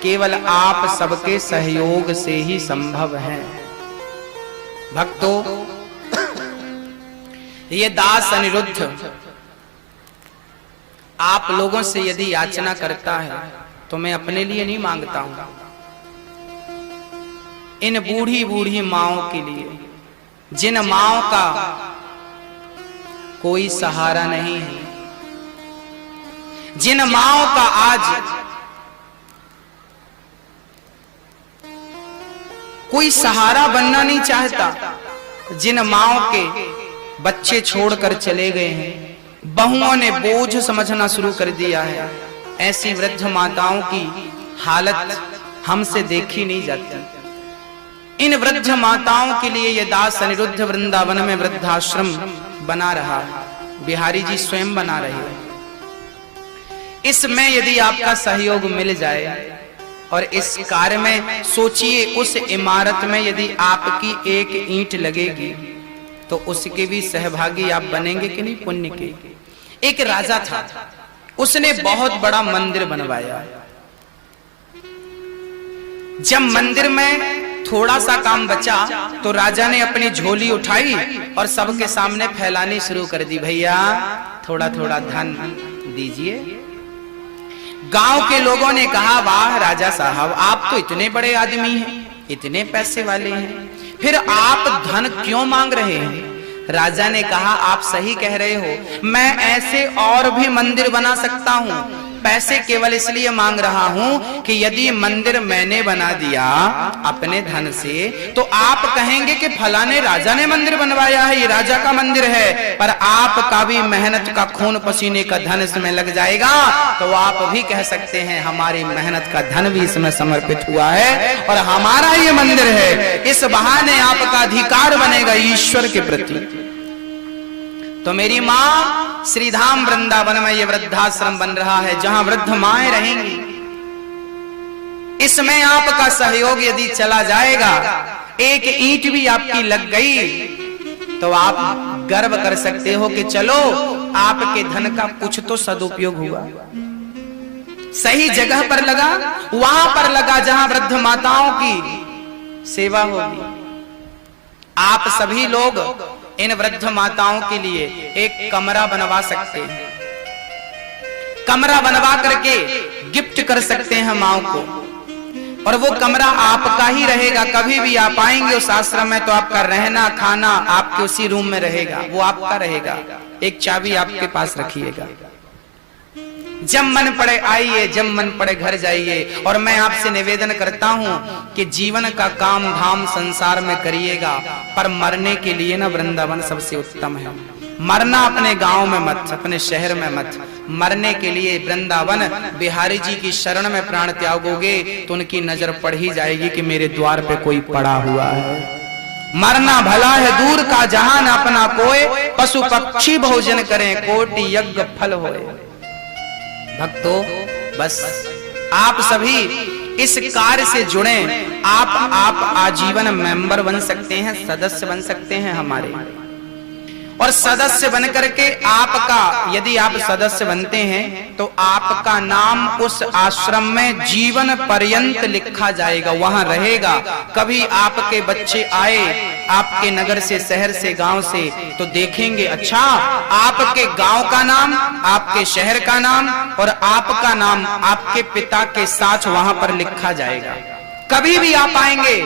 केवल आप सबके सहयोग से ही संभव है। भक्तों, ये दास अनिरुद्ध आप लोगों से यदि याचना करता है तो मैं अपने लिए नहीं मांगता हूं, इन बूढ़ी बूढ़ी माओं के लिए, जिन माओं का कोई सहारा नहीं है, जिन माओं का आज कोई सहारा बनना नहीं चाहता, जिन माओं के बच्चे छोड़कर चले गए हैं, बहुओं ने बोझ समझना शुरू कर दिया है, ऐसी वृद्ध माताओं की हालत हमसे देखी नहीं जाती। इन वृद्ध माताओं के लिए ये दास अनिरुद्ध वृंदावन में वृद्धाश्रम बना रहा है, बिहारी जी स्वयं बना रहे हैं। इसमें यदि आपका सहयोग मिल जाए और इस कार्य में सोचिए, उस इमारत में यदि आपकी एक ईंट लगेगी तो उसके भी सहभागी आप बनेंगे कि नहीं पुण्य के। एक राजा था, उसने बहुत बड़ा मंदिर बनवाया। जब मंदिर में थोड़ा सा काम बचा तो राजा ने अपनी झोली उठाई और सबके सामने फैलानी शुरू कर दी, भैया थोड़ा थोड़ा धन दीजिए। गांव के लोगों ने कहा, वाह राजा साहब, आप तो इतने बड़े आदमी हैं, इतने पैसे वाले हैं, फिर आप धन क्यों मांग रहे हैं? राजा ने कहा, आप सही कह रहे हो, मैं ऐसे और भी मंदिर बना सकता हूं, पैसे केवल इसलिए मांग रहा हूं कि यदि मंदिर मैंने बना दिया अपने धन से, तो आप कहेंगे कि फलाने राजा ने मंदिर बनवाया है, ये राजा का मंदिर है, पर आपका भी मेहनत का खून पसीने का धन इसमें लग जाएगा, तो आप भी कह सकते हैं हमारी मेहनत का धन भी इसमें समर्पित हुआ है और हमारा ये मंदिर है। इस बहाने आपका अधिकार बनेगा ईश्वर के प्रति। तो मेरी माँ, श्रीधाम वृंदावन में ये वृद्धाश्रम बन रहा है, जहां वृद्ध माएं रहेंगी। इसमें आपका सहयोग यदि चला जाएगा, एक ईंट भी आपकी लग गई, तो आप गर्व कर सकते हो कि चलो आपके धन का कुछ तो सदुपयोग हुआ, सही जगह पर लगा, वहां पर लगा जहां वृद्ध माताओं की सेवा होगी। आप सभी लोग इन वृद्ध माताओं के लिए एक कमरा बनवा सकते हैं, कमरा बनवा करके गिफ्ट कर सकते हैं माओ को, और वो कमरा आपका ही रहेगा। कभी भी आप आएंगे उस आश्रम में तो आपका रहना खाना आपके उसी रूम में रहेगा, वो आपका रहेगा, एक चाबी आपके पास रखिएगा। जब मन पड़े आइए, जब मन पड़े घर जाइए। और मैं आपसे निवेदन करता हूं कि जीवन का काम धाम संसार में करिएगा, पर मरने के लिए ना वृंदावन सबसे उत्तम है। मरना अपने गांव में मत, अपने शहर में मत, मरने के लिए वृंदावन बिहारी जी की शरण में प्राण त्यागोगे तो उनकी नजर पड़ ही जाएगी कि मेरे द्वार पे कोई पड़ा हुआ है। मरना भला है दूर का जहान अपना कोय, पशु पक्षी भोजन करें कोटि यज्ञ फल होए। भक्तों, बस आप सभी इस कार्य से जुड़े। आप आजीवन मेंबर बन सकते हैं, सदस्य बन सकते हैं हमारे, और सदस्य बनकर के आपका, यदि आप सदस्य बनते हैं तो आपका नाम उस आश्रम में जीवन पर्यंत लिखा जाएगा, वहां रहेगा। कभी आपके बच्चे आए आपके नगर से, शहर से, गांव से, तो देखेंगे अच्छा आपके गांव का नाम, आपके शहर का नाम और आपका नाम आपके पिता के साथ वहां पर लिखा जाएगा। कभी भी आप आएंगे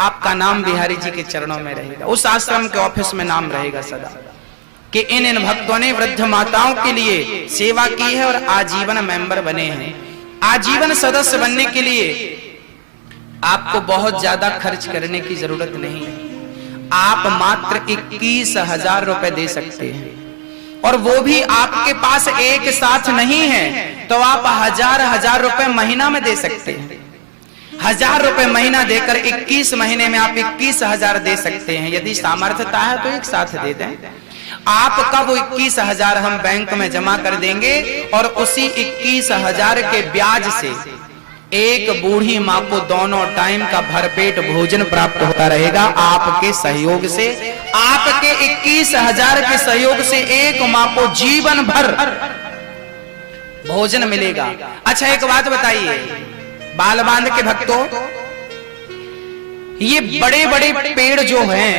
आपका नाम बिहारी जी के चरणों में रहेगा, उस आश्रम के ऑफिस में नाम रहेगा सदा कि इन भक्तों ने वृद्ध माताओं के लिए सेवा की है और आजीवन मेंबर बने हैं। आजीवन सदस्य बनने के लिए आपको बहुत ज्यादा खर्च करने की जरूरत नहीं है। आप मात्र 21,000 रुपए दे सकते हैं, और वो भी आपके पास एक साथ नहीं है तो आप हजार रुपए महीना में दे सकते हैं। 1000 रुपए महीना देकर 21 महीने में आप 21,000 दे सकते हैं। यदि सामर्थ्यता है तो एक साथ दे दें। आपका वो 21,000 हम बैंक में जमा कर देंगे और उसी 21,000 के ब्याज से एक बूढ़ी माँ को दोनों टाइम का भरपेट भोजन प्राप्त होता रहेगा। आपके सहयोग से, आपके 21,000 के सहयोग से एक माँ को जीवन भर भोजन मिलेगा। अच्छा, एक बात बताइए बाल बांध के भक्तों, ये बड़े बड़े पेड़ जो हैं,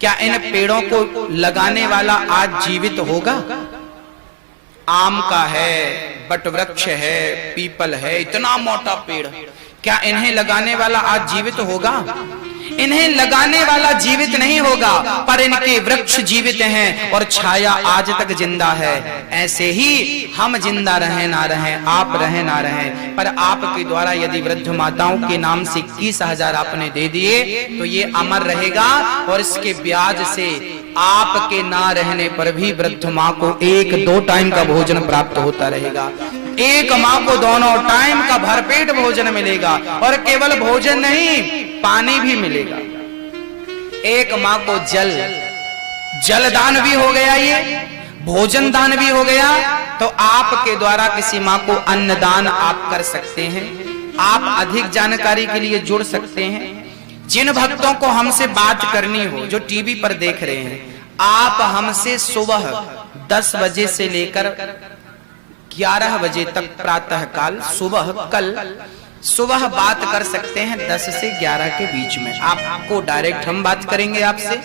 क्या इन पेड़ों को लगाने वाला आज जीवित होगा? आम का है, बट वृक्ष है, पीपल है, इतना मोटा पेड़, क्या इन्हें लगाने वाला आज जीवित होगा? इन्हें लगाने वाला जीवित नहीं होगा, पर इनके वृक्ष जीवित हैं और छाया आज तक जिंदा है। ऐसे ही हम जिंदा रहे ना रहे, आप रहे ना रहे, पर आपके द्वारा यदि वृद्ध माताओं के नाम से 21,000 आपने दे दिए तो ये अमर रहेगा, और इसके ब्याज से आपके ना रहने पर भी वृद्ध माँ को 1-2 टाइम का भोजन प्राप्त होता रहेगा। एक माँ को दोनों टाइम का भरपेट भोजन मिलेगा, और केवल भोजन नहीं, पानी भी मिलेगा। एक माँ को जल दान भी हो गया, ये भोजन दान भी हो गया। तो आपके द्वारा किसी माँ को अन्न दान आप कर सकते हैं। आप अधिक जानकारी के लिए जुड़ सकते हैं। जिन भक्तों को हमसे बात करनी हो, जो टीवी पर देख रहे हैं, आप हमसे सुबह 10 बजे से लेकर 11 बजे तक प्रातः काल सुबह बात कर सकते हैं। 10 से 11 के बीच में आपको डायरेक्ट हम बात करेंगे आपसे।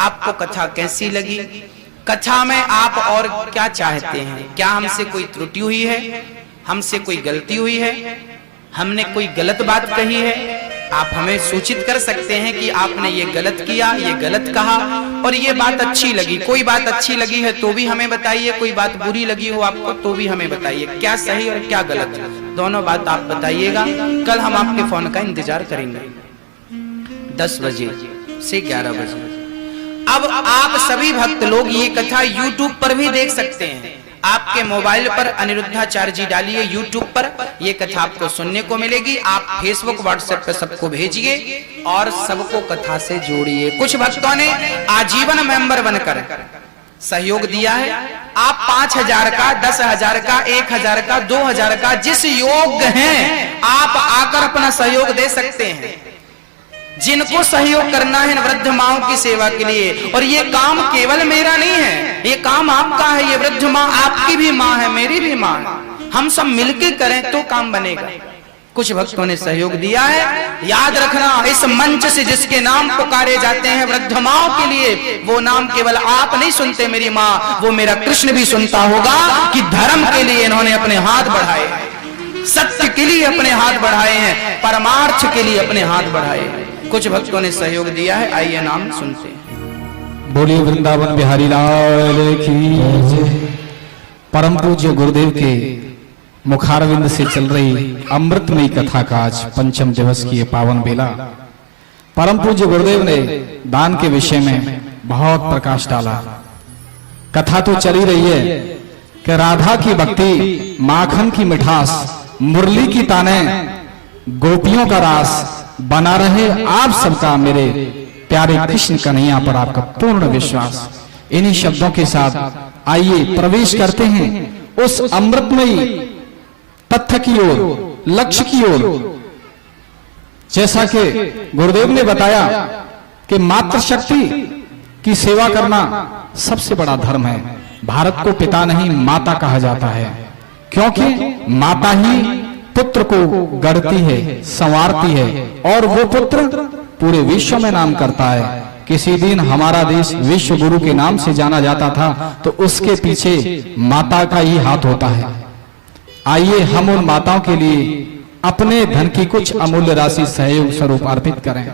आपको कथा कैसी लगी, कथा में आप और क्या चाहते हैं, क्या हमसे कोई त्रुटि हुई है, हमसे कोई गलती हुई है, हमने कोई गलत बात कही है, आप हमें सूचित कर सकते हैं कि आपने ये गलत किया, ये गलत कहा और ये बात अच्छी लगी। कोई बात अच्छी लगी है तो भी हमें बताइए, कोई बात बुरी लगी हो आपको तो भी हमें बताइए, क्या सही और क्या गलत, दोनों बात आप बताइएगा। कल हम आपके फोन का इंतजार करेंगे 10 बजे से 11 बजे। अब आप सभी भक्त लोग ये कथा YouTube पर भी देख सकते हैं। आपके मोबाइल पर अनिरुद्धाचार्य जी डालिए YouTube पर, ये कथा आपको सुनने को मिलेगी। आप Facebook व्हाट्सएप पे सबको भेजिए और सबको कथा से जोड़िए। कुछ भक्तों ने आजीवन मेंबर बनकर सहयोग दिया है। आप 5,000 का, 10,000 का, 1,000 का, 2,000 का, जिस योग्य हैं आप आकर अपना सहयोग दे सकते हैं। जिनको सहयोग करना है वृद्ध माओ की सेवा के लिए, और ये काम केवल मेरा नहीं है, ये काम आपका है। ये वृद्ध माँ आपकी भी माँ है, मेरी भी माँ है। हम सब मिलकर करें तो काम बनेगा। कुछ भक्तों ने सहयोग दिया है। याद रखना, इस मंच से जिसके नाम पुकारे जाते हैं वृद्ध माओ के लिए, वो नाम केवल आप नहीं सुनते मेरी माँ, वो मेरा कृष्ण भी सुनता होगा कि धर्म के लिए इन्होंने अपने हाथ बढ़ाए, सत्य के लिए अपने हाथ बढ़ाए हैं, परमार्थ के लिए अपने हाथ बढ़ाए हैं। कुछ भक्तों ने सहयोग दिया है, आइए नाम सुनते हैं। बोलिए वृंदावन बिहारी लाल की जय। परम पूज्य गुरुदेव के मुखारविंद से चल रही अमृतमयी कथा का आज पंचम दिवस की ये पावन बेला। परम पूज्य गुरुदेव ने दान के विषय में बहुत प्रकाश डाला। कथा तो चली रही है कि राधा की भक्ति, माखन की मिठास, मुरली की ताने, गोपियों का रास बना रहे आप सबका मेरे प्यारे कृष्ण कन्हैया पर आपका पूर्ण विश्वास। इन्हीं शब्दों के साथ आइए प्रवेश करते हैं उस अमृतमयी तथ्य की ओर, लक्ष्य की ओर। जैसा कि गुरुदेव ने बताया कि मातृशक्ति की सेवा करना सबसे बड़ा धर्म है। भारत को पिता नहीं माता कहा जाता है, क्योंकि माता ही पुत्र को गढ़ती है, संवारती है, और वो पुत्र पूरे विश्व में नाम करता है। किसी दिन हमारा देश विश्व गुरु के नाम से जाना जाता था, तो उसके पीछे माता का ही हाथ होता है। आइए हम उन माताओं के लिए अपने धन की कुछ अमूल्य राशि सहयोग स्वरूप अर्पित करें,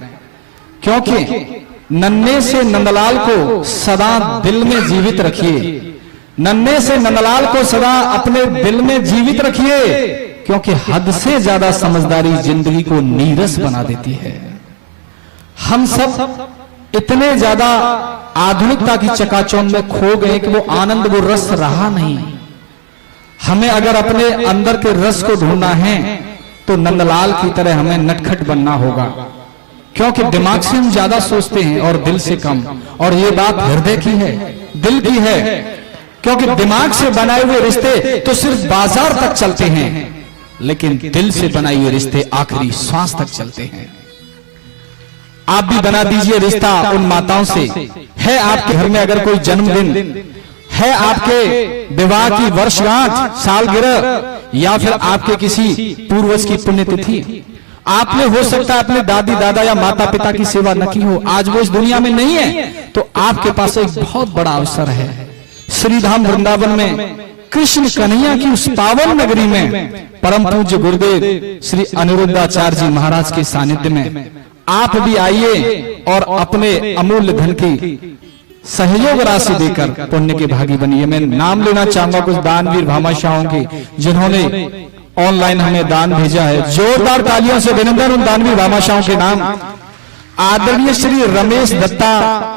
क्योंकि नन्हे से नंदलाल को सदा दिल में जीवित रखिए। नन्हे से नंदलाल को सदा अपने दिल में जीवित रखिए, क्योंकि हद से ज्यादा समझदारी जिंदगी को नीरस बना देती है। हम सब इतने ज्यादा आधुनिकता की चकाचौंध में खो गए कि वो आनंद, वो रस रहा नहीं। हमें अगर अपने अंदर के रस को ढूंढना है तो नंदलाल की तरह हमें नटखट बनना होगा, क्योंकि दिमाग से हम ज्यादा सोचते हैं और दिल से कम। और ये बात हृदय की है, दिल की है, क्योंकि दिमाग से बनाए हुए रिश्ते तो सिर्फ बाजार तक चलते हैं, लेकिन दिल से बनाए हुए रिश्ते आखिरी श्वास तक चलते हैं। आप भी बना दीजिए रिश्ता उन माताओं से। है आपके घर में अगर कोई जन्मदिन है, आपके विवाह की वर्षगांठ, सालगिरह, या फिर आपके किसी पूर्वज की पुण्यतिथि, आपने हो सकता है अपने दादी दादा या माता पिता की सेवा न की हो, आज वो इस दुनिया में नहीं है, तो आपके पास एक बहुत बड़ा अवसर है। श्रीधाम वृंदावन में कृष्ण कन्हैया की उस पावन नगरी में परम पूज्य गुरुदेव श्री अनिरुद्धाचार्य जी महाराज के सानिध्य में आप भी आइए और अपने अमूल्य धन की सहयोग राशि देकर पुण्य के भागी बनिए। मैं नाम लेना चाहूंगा कुछ दानवीर भामाशाहों के, जिन्होंने ऑनलाइन हमें दान भेजा है। जोरदार तालियों से अभिनंदन उन दानवीर भामाशाहों के नाम। आदरणीय श्री रमेश दत्ता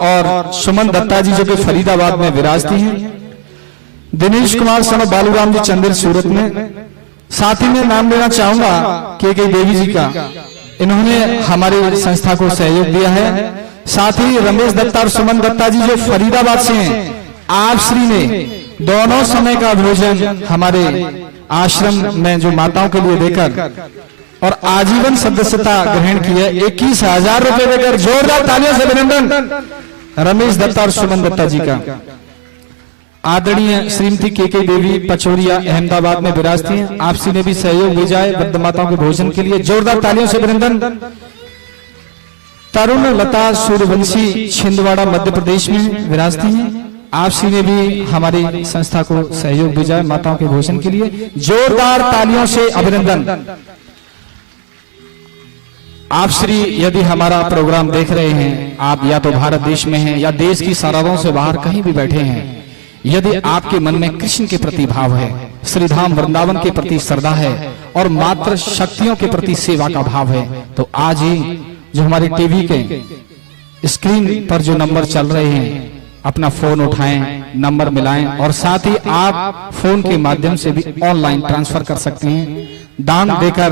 और सुमन दत्ता जी, जो कि फरीदाबाद में विराजती हैं। दिनेश कुमार सन बालूराम जी चंदेर सूरत में। साथ ही में नाम लेना चाहूंगा के देवी जी का, इन्होंने हमारी संस्था को सहयोग दिया है। साथ ही रमेश दत्ता और सुमन दत्ता जी जो फरीदाबाद से हैं, आप श्री ने दोनों समय का भोजन हमारे आश्रम में जो माताओं के लिए देकर और आजीवन सदस्यता ग्रहण की है। 21,000 रुपए देकर जोरदार तालियों से अभिनंदन रमेश दत्ता और सुमन दत्ता जी का। आदरणीय श्रीमती के देवी पचौरिया अहमदाबाद में विराजती हैं, आपसी ने भी सहयोग भेजा है वृद्ध माताओं के भोजन के लिए। जोरदार तालियों से अभिनंदन। तरुण लता सूर्यवंशी छिंदवाड़ा मध्य प्रदेश में विराजती हैं, आप श्री ने भी हमारी संस्था को सहयोग भेजा है माताओं के भोजन के लिए। जोरदार तालियों से अभिनंदन। आप श्री यदि हमारा प्रोग्राम देख रहे हैं, आप या तो भारत देश में हैं या देश की सरहदों से बाहर कहीं भी बैठे हैं, यदि आपके मन में कृष्ण के प्रति भाव है, श्रीधाम वृंदावन के प्रति श्रद्धा है और मात्र शक्तियों के प्रति सेवा का भाव है, तो आज ही जो हमारे टीवी के स्क्रीन पर जो नंबर चल रहे हैं, अपना फोन उठाएं, नंबर मिलाएं और साथ ही आप फोन के माध्यम से भी ऑनलाइन ट्रांसफर कर सकते हैं। दान देकर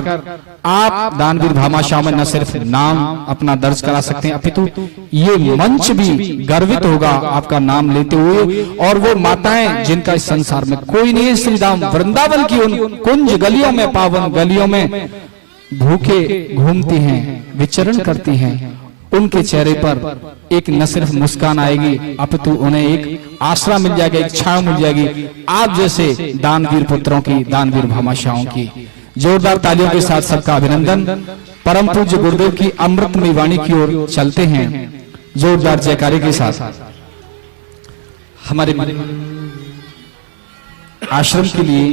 आप दानवीर भामाशाह में न सिर्फ नाम अपना दर्ज करा सकते हैं, अपितु ये मंच भी गर्वित होगा आपका नाम लेते हुए। और वो माताएं जिनका इस संसार में कोई नहीं है, श्रीधाम वृंदावन की उन कुंज गलियों में, पावन गलियों में भूखे घूमती हैं, विचरण करती हैं, उनके चेहरे पर एक न सिर्फ मुस्कान आएगी, अपितु उन्हें एक आसरा मिल जाएगा, एक छाया मिल जाएगी आप जैसे दानवीर पुत्रों की, दानवीर भामाशाहों की। जोरदार तालियों के साथ सबका अभिनंदन। परम पूज्य गुरुदेव की अमृतमयी वाणी की ओर चलते हैं जोरदार जयकारे के साथ। हमारे आश्रम के लिए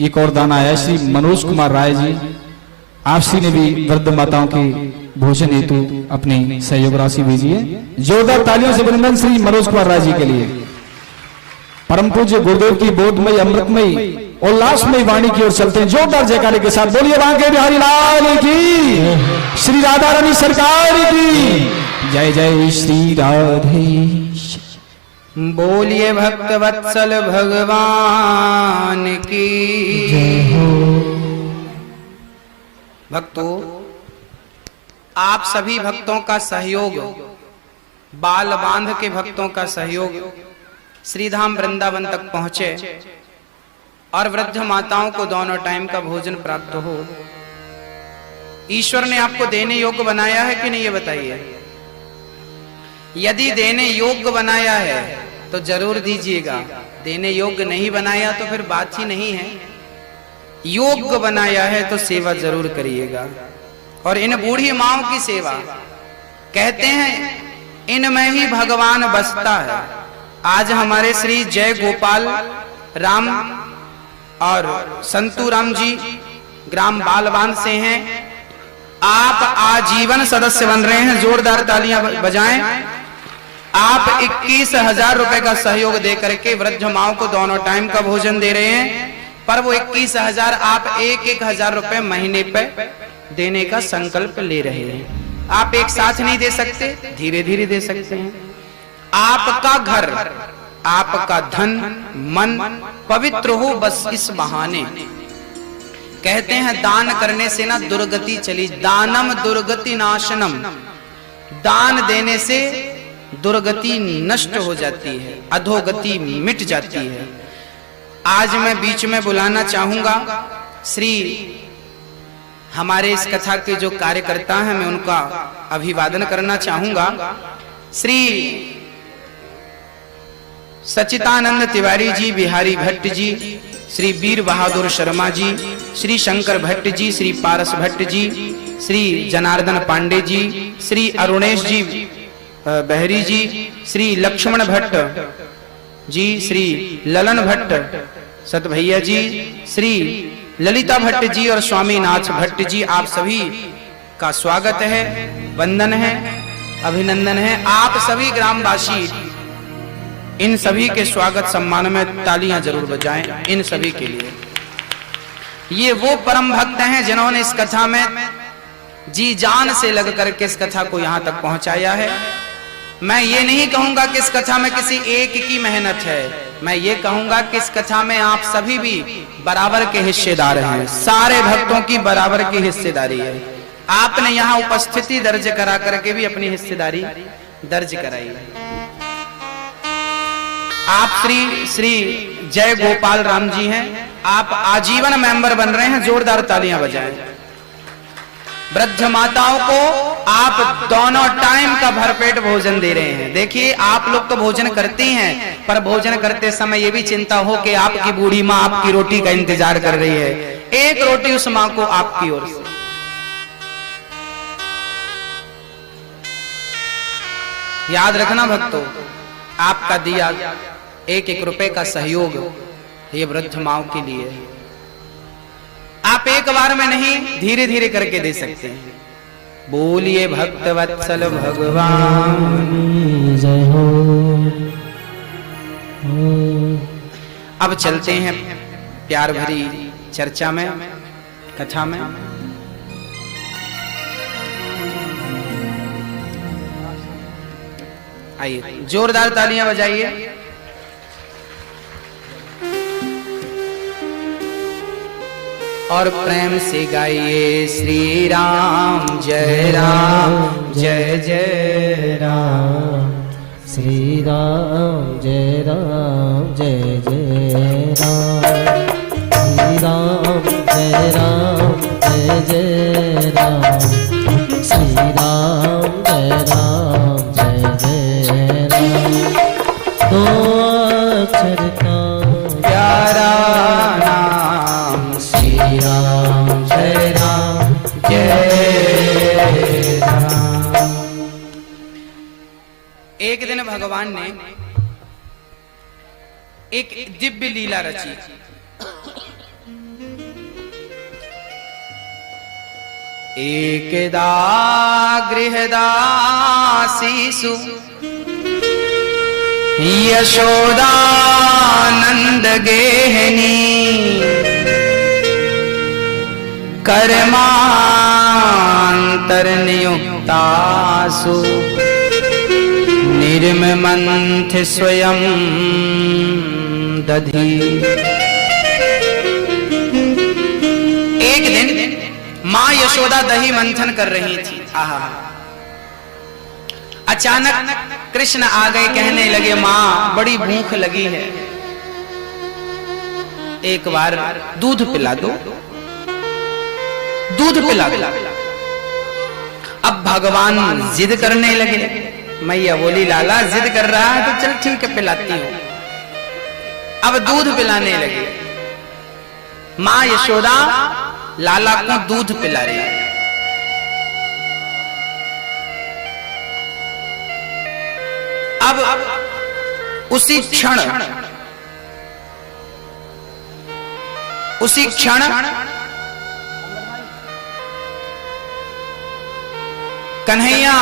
एक और दान आया, श्री मनोज कुमार राय जी, आप श्री ने भी वृद्ध माताओं के भोजन हेतु अपनी सहयोग राशि भेजी है। जोरदार तालियों से अभिनंदन श्री मनोज कुमार राय जी के लिए। परम पूज्य गुरुदेव की बोधमयी अमृतमयी उल्लासमयी वाणी की ओर चलते हैं जोरदार जयकारे के साथ। बोलिए बांके बिहारी लाल की, श्री राधा रानी सरकार की जय। जय श्री राधे। बोलिए भक्त वत्सल भगवान की। भक्तों, आप सभी भक्तों का सहयोग, बाल बांध के भक्तों का सहयोग श्रीधाम वृंदावन तक पहुंचे और वृद्ध माताओं को दोनों टाइम का भोजन प्राप्त हो। ईश्वर ने आपको देने योग्य बनाया है कि नहीं, ये बताइए। यदि देने योग्य बनाया है तो जरूर दीजिएगा, देने योग्य नहीं बनाया तो फिर बात ही नहीं है। योग्य बनाया है तो सेवा जरूर करिएगा। और इन बूढ़ी माओं की सेवा, कहते हैं इनमें ही भगवान बसता है। आज हमारे श्री जय गोपाल राम और संतू राम जी ग्राम बालवान से हैं। आप आजीवन सदस्य बन रहे हैं, जोरदार तालियां बजाएं। आप 21,000 रुपए का सहयोग दे करके वृद्ध माओं को दोनों टाइम का भोजन दे रहे हैं, पर वो 21,000 आप 1,000 रुपए महीने पे देने का संकल्प ले रहे हैं। आप एक साथ नहीं दे सकते, धीरे धीरे दे सकते हैं। आपका घर, आपका धन, मन पवित्र हो बस इस बहाने। कहते हैं दान करने से ना दुर्गति चली, दानम दुर्गति नाशनम, दान देने से दुर्गति नष्ट हो जाती है, अधोगति मिट जाती है। आज मैं बीच में बुलाना चाहूंगा श्री हमारे इस कथा के जो कार्यकर्ता हैं, मैं उनका अभिवादन करना चाहूंगा। श्री सचितानंद तिवारी जी, बिहारी भट्ट जी, श्री वीर बहादुर शर्मा जी, श्री शंकर भट्ट जी, श्री पारस भट्ट जी, श्री जनार्दन पांडे जी, श्री अरुणेश जी बहरी जी, श्री लक्ष्मण भट्ट जी, श्री ललन भट्ट सत भैया जी, श्री ललिता भट्ट जी और स्वामीनाथ भट्ट जी, आप सभी का स्वागत है, वंदन है, अभिनंदन है। आप सभी ग्रामवासी इन सभी के स्वागत सम्मान में तालियां जरूर बजाएं, इन सभी के लिए। ये वो परम भक्त हैं जिन्होंने इस कथा में जी जान से लग करके इस कथा को यहां तक पहुंचाया है। मैं ये नहीं कहूंगा कि इस कथा में किसी एक की मेहनत है, मैं ये कहूंगा कि इस कथा में आप सभी भी बराबर के हिस्सेदार हैं, सारे भक्तों की बराबर की हिस्सेदारी है। आपने यहाँ उपस्थिति दर्ज करा करके भी अपनी हिस्सेदारी दर्ज कराई है। आप श्री जय गोपाल राम जी हैं, आप आजीवन मेंबर बन रहे हैं, जोरदार तालियां बजाएं। वृद्ध माताओं को आप दोनों टाइम का भरपेट भोजन दे रहे हैं। देखिए, आप लोग तो भोजन करते हैं, पर भोजन करते समय ये भी चिंता हो कि आपकी बूढ़ी माँ आपकी रोटी का इंतजार कर रही है। एक रोटी उस माँ को आपकी ओर से। याद रखना भक्तों, आपका दिया एक एक रुपए का सहयोग ये वृद्ध माओ के लिए है। आप एक बार में नहीं, धीरे धीरे करके दे सकते हैं। बोलिए भक्त वत्सल भगवान जय हो। अब चलते हैं प्यार भरी चर्चा में, कथा में। आइए जोरदार तालियां बजाइए। और प्रेम से गाइए श्री राम जय जय जय राम, श्री राम जय जय राम, श्री राम जय जय राम, श्री राम जय जय राम। दो अक्षर का प्यारा नाम श्री राम जय राम। एक दिन भगवान ने एक दिव्य लीला रची। एकदा गृहदासीसु यशोदानंद गेहनी कर्मांतर नियुक्तासु निर्ममंथ स्वयं दधी। एक दिन मां यशोदा दही मंथन कर रही थी। आहा, अचानक कृष्ण आ गए, कहने लगे मां बड़ी भूख लगी है, एक बार दूध पिला दो, दूध पिला दो। अब भगवान जिद करने लगे। मैया बोली लाला जिद कर रहा है तो चल ठीक है पिलाती हूं। अब दूध पिलाने लगे। मां यशोदा लाला को दूध पिला रही है। अब उसी क्षण कन्हैया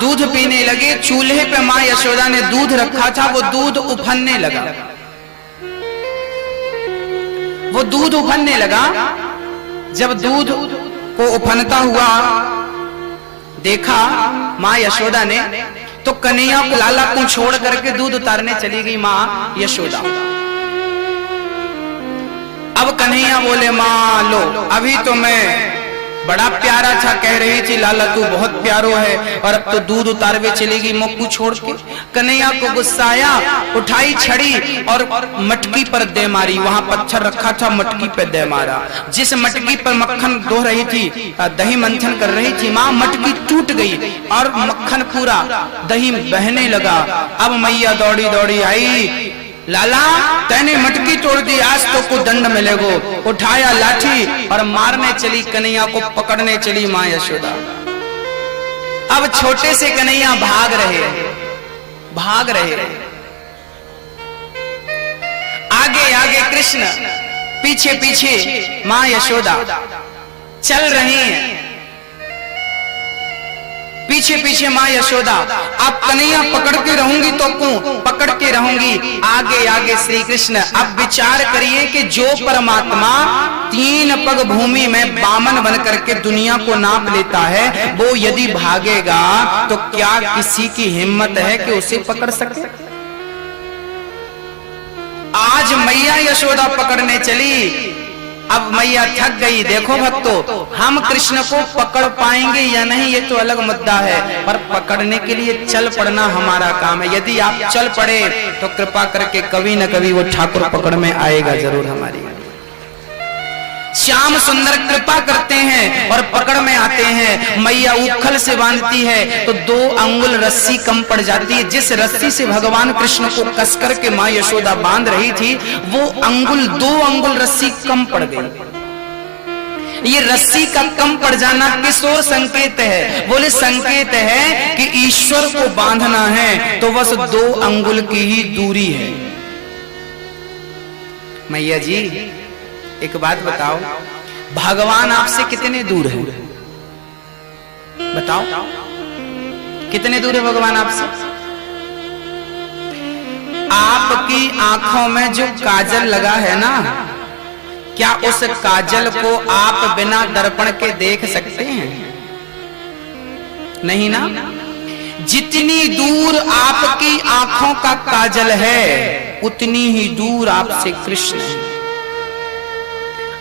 दूध पीने लगे। चूल्हे पे मां यशोदा ने दूध रखा था, वो दूध उफनने लगा। वो दूध उफनने लगा। जब दूध को उफनता हुआ देखा मां यशोदा ने, तो कन्हैया को लाला को छोड़ करके दूध उतारने चली गई मां यशोदा। अब कन्हैया बोले मां लो, अभी तो मैं बड़ा प्यारा था, कह रही थी लाला तू बहुत प्यारो है, और अब तो दूध उतारवे चलेगी मुक्कू छोड़ के। कन्हैया को गुस्सा आया, उठाई छड़ी और मटकी पर दे मारी। वहां पत्थर रखा था, मटकी पे दे मारा। जिस मटकी पर मक्खन दो रही थी, दही मंथन कर रही थी मां, मटकी टूट गई और मक्खन पूरा दही बहने लगा। अब मैया दौड़ी दौड़ी आई, लाला तैने मटकी तोड़ दी, आज तो को दंड मिलेगो। उठाया लाठी और मारने चली, कन्हैया को पकड़ने चली मां यशोदा। अब छोटे से कन्हैया भाग रहे। आगे आगे कृष्ण, पीछे पीछे मां यशोदा चल रही हैं। पीछे पीछे मां यशोदा। अब कन्हैया पकड़ के रहूंगी तो पकड़ के रहूंगी, आगे आगे श्री कृष्ण। अब विचार करिए कि जो परमात्मा 3 पग भूमि में बामन बन करके दुनिया को नाप लेता है, वो यदि भागेगा तो क्या किसी की हिम्मत है कि उसे पकड़ सके? आज मैया यशोदा पकड़ने चली। अब मैया थक गई। देखो भक्तों, हम कृष्ण को पकड़ पाएंगे या नहीं ये तो अलग मुद्दा है, पर पकड़ने के लिए चल पड़ना हमारा काम है। यदि आप चल पड़े तो कृपा करके कभी न कभी वो ठाकुर पकड़ में आएगा जरूर हमारी। श्याम सुंदर कृपा करते हैं और पकड़ में आते हैं। मैया उखल से बांधती है तो 2 अंगुल रस्सी कम पड़ जाती है। जिस रस्सी से भगवान कृष्ण को कसकर के मां यशोदा बांध रही थी, वो 2 अंगुल रस्सी कम पड़ गई। ये रस्सी का कम पड़ जाना किस ओर संकेत है? बोले संकेत है कि ईश्वर को बांधना है तो बस 2 अंगुल की ही दूरी है। मैया जी एक बात बताओ, भगवान आपसे कितने दूर है? बताओ कितने दूर है भगवान आपसे? आपकी आंखों में जो काजल लगा है ना, क्या उस काजल को आप बिना दर्पण के देख सकते हैं? नहीं ना। जितनी दूर आपकी आंखों का काजल है, उतनी ही दूर आपसे कृष्ण है।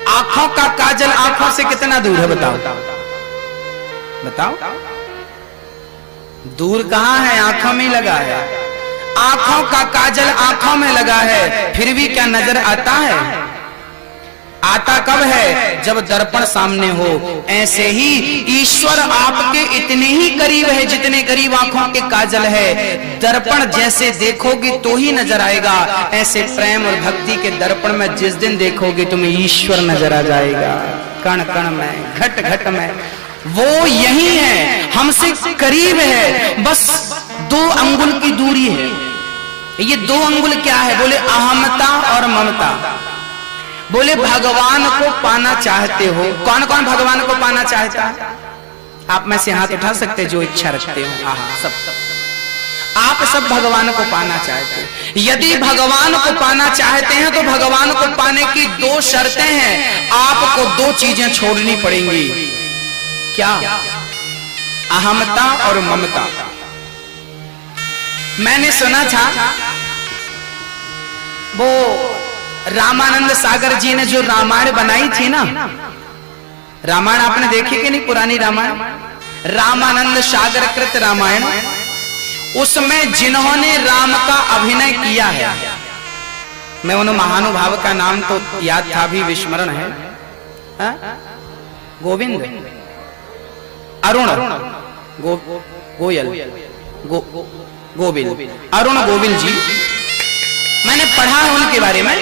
आंखों का काजल आंखों से कितना दूर है? बताओ बताओ। दूर कहां है? आंखों में लगा है। आंखों का काजल आंखों में लगा है, फिर भी क्या नजर आता है? आता कब है? जब दर्पण सामने हो। ऐसे ही ईश्वर आपके इतने ही करीब है जितने करीब आंखों के काजल है। दर्पण जैसे देखोगे तो ही नजर आएगा, ऐसे प्रेम और भक्ति के दर्पण में जिस दिन देखोगे तुम्हें ईश्वर नजर आ जाएगा, कण कण में, घट घट में। वो यही है, हमसे करीब है, बस 2 अंगुल की दूरी है। ये 2 अंगुल क्या है? बोले अहमता और ममता। बोले भगवान को पाना चाहते हो? कौन कौन भगवान को पाना चाहता है? आप में से हाथ उठा सकते जो इच्छा रखते हो। सब आप सब भगवान को पाना चाहते हैं। यदि भगवान को पाना चाहते हैं तो भगवान को पाने की 2 शर्तें हैं। आपको 2 चीजें छोड़नी पड़ेंगी। क्या? अहमता और ममता। मैंने सुना था वो रामानंद सागर जी ने जो रामायण बनाई थी ना, रामायण आपने देखी कि नहीं? पुरानी रामायण, रामानंद सागर कृत रामायण, उसमें जिन्होंने राम का अभिनय किया है, मैं उन महानुभाव का नाम तो याद था, भी विस्मरण है। गोविंद, अरुण गोयल, गोविल, अरुण गोविल जी। मैंने पढ़ा है उनके बारे में।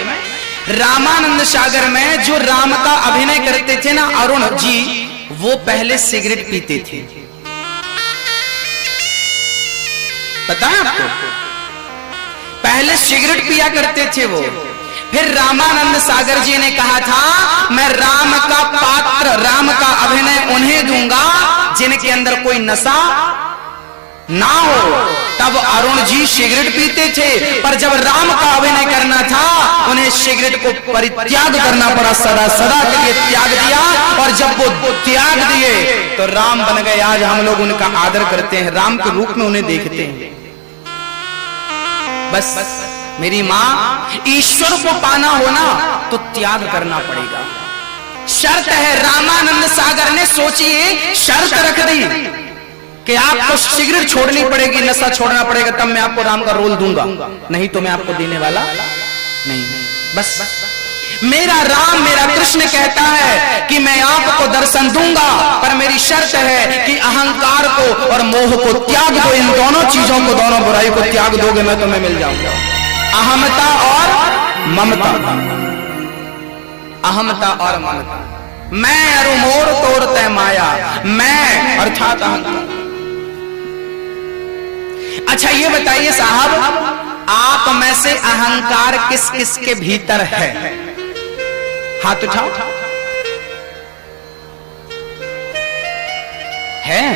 रामानंद सागर में जो राम का अभिनय करते थे ना अरुण जी, वो पहले सिगरेट पीते थे। पता है आपको? पहले सिगरेट पिया करते थे वो। फिर रामानंद सागर जी ने कहा था मैं राम का पात्र, राम का अभिनय उन्हें दूंगा जिनके अंदर कोई नशा ना हो। तब अरुण जी सिगरेट पीते थे, पर जब राम का अभिनय करना था उन्हें सिगरेट को परित्याग करना पड़ा, सदा सदा के लिए त्याग दिया। और जब वो त्याग दिए तो राम बन गए। आज हम लोग उनका आदर करते हैं, राम के रूप में उन्हें देखते हैं। बस मेरी माँ, ईश्वर को पाना हो ना तो त्याग करना पड़ेगा। शर्त है। रामानंद सागर ने सोचिए शर्त रख दी कि आपको सिगरेट छोड़नी पड़ेगी, नशा छोड़ना पड़ेगा, तब मैं आपको राम का रोल दूंगा, नहीं तो मैं आपको देने वाला नहीं। बस मेरा राम, मेरा कृष्ण कहता है कि मैं आपको दर्शन दूंगा, पर मेरी शर्त है कि अहंकार को और मोह को त्याग दो। इन दोनों चीजों को, दोनों बुराई को त्याग दोगे मैं तुम्हें मिल जाऊंगा। अहमता और ममता, अहमता और ममता। मैं अरु मोर तोड़ते माया, मैं अर्थात अहंकार। अच्छा ये बताइए साहब, आप में से अहंकार किस किस के भीतर है? हाथ उठाओ। है?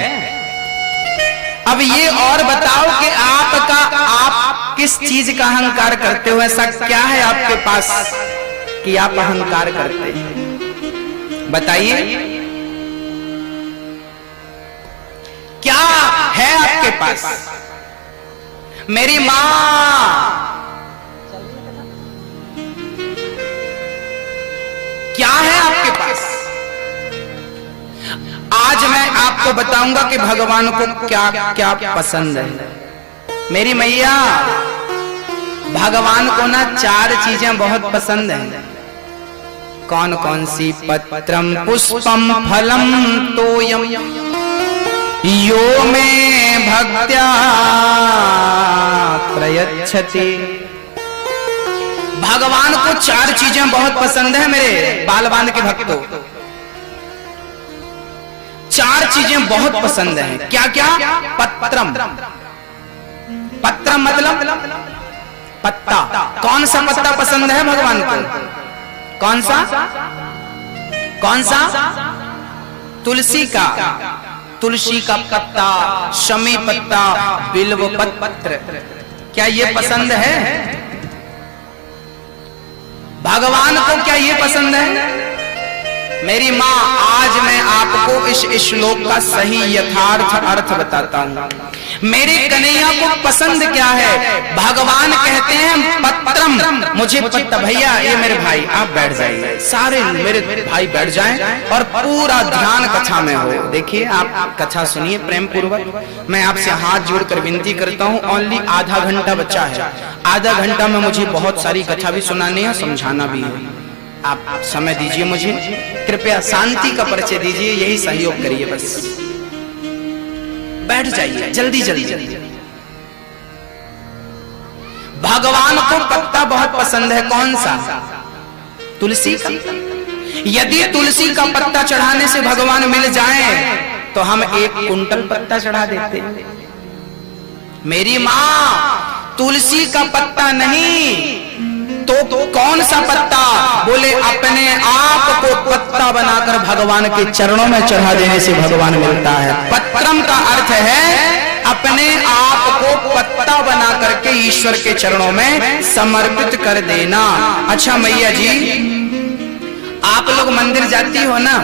अब ये और बताओ कि आप किस चीज का अहंकार करते हो? ऐसा क्या है आपके पास कि आप अहंकार करते हैं? बताइए क्या है आपके पास? मेरी मां, क्या है आपके पास? आज मैं आपको बताऊंगा कि भगवान को क्या क्या पसंद है। मेरी मैया, भगवान को ना 4 चीजें बहुत पसंद हैं। कौन कौन सी? पत्रम पुष्पम फलम तोयम यो में भक्त्या प्रयच्छति। भगवान को 4 चीजें बहुत पसंद है मेरे बाल बांध के भक्तों। 4 चीजें बहुत पसंद हैं। क्या क्या? पत्रम, पत्रम मतलब पत्ता। कौन सा पत्ता पसंद है भगवान को? कौन सा? कौन सा? तुलसी का। तुलसी का पत्ता, शमी पत्ता, बिल्व पत्र, क्या ये पसंद है भगवान को? क्या ये पसंद है? मेरी माँ, आज मैं आपको इस श्लोक का सही यथार्थ अर्थ बताता हूँ। मेरे कन्हैया को पसंद क्या है? भगवान कहते हैं पत्रम, मुझे पत्ता। भैया ये मेरे भाई आप बैठ जाइए, सारे मेरे भाई बैठ जाएं और पूरा ध्यान कथा में हो। देखिए आप कथा सुनिए प्रेम पूर्वक। मैं आपसे हाथ जोड़कर विनती करता हूँ, ओनली आधा घंटा बचा है। आधा घंटा में मुझे बहुत सारी कथा भी सुनानी है, समझाना भी है। आप समय दीजिए मुझे, कृपया शांति का परिचय दीजिए, यही सहयोग करिए बस। बैठ जाइए जल्दी जल्दी। भगवान को पत्ता बहुत पसंद है। कौन सा? तुलसी का। यदि तुलसी का पत्ता चढ़ाने से भगवान मिल जाए तो हम 1 कुंटल पत्ता चढ़ा देते। मेरी माँ, तुलसी का पत्ता नहीं तो कौन सा पत्ता? बोले अपने आप को पत्ता बनाकर भगवान के चरणों में चढ़ा देने से भगवान मिलता है। पत्रम का अर्थ है अपने आप को पत्ता बना करके ईश्वर के चरणों में समर्पित कर देना। अच्छा मैया जी, आप लोग मंदिर जाती हो ना?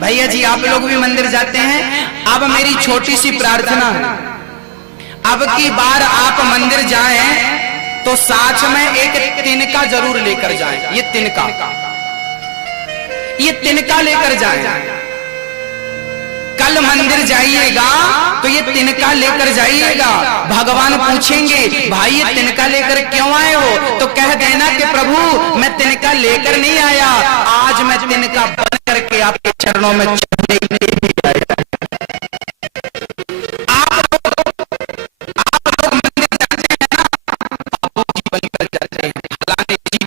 भैया जी आप लोग भी मंदिर जाते हैं। अब मेरी छोटी सी प्रार्थना, अब की बार आप मंदिर जाएं तो साथ में एक तिनका जरूर लेकर जाएं। ये तिनका लेकर जाएं। कल मंदिर जाइएगा तो ये तिनका लेकर जाइएगा। भगवान पूछेंगे भाई ये तिनका लेकर क्यों आए हो? तो कह देना कि प्रभु मैं तिनका लेकर नहीं आया, आज मैं तिनका बन करके आपके चरणों में चढ़ने के लिए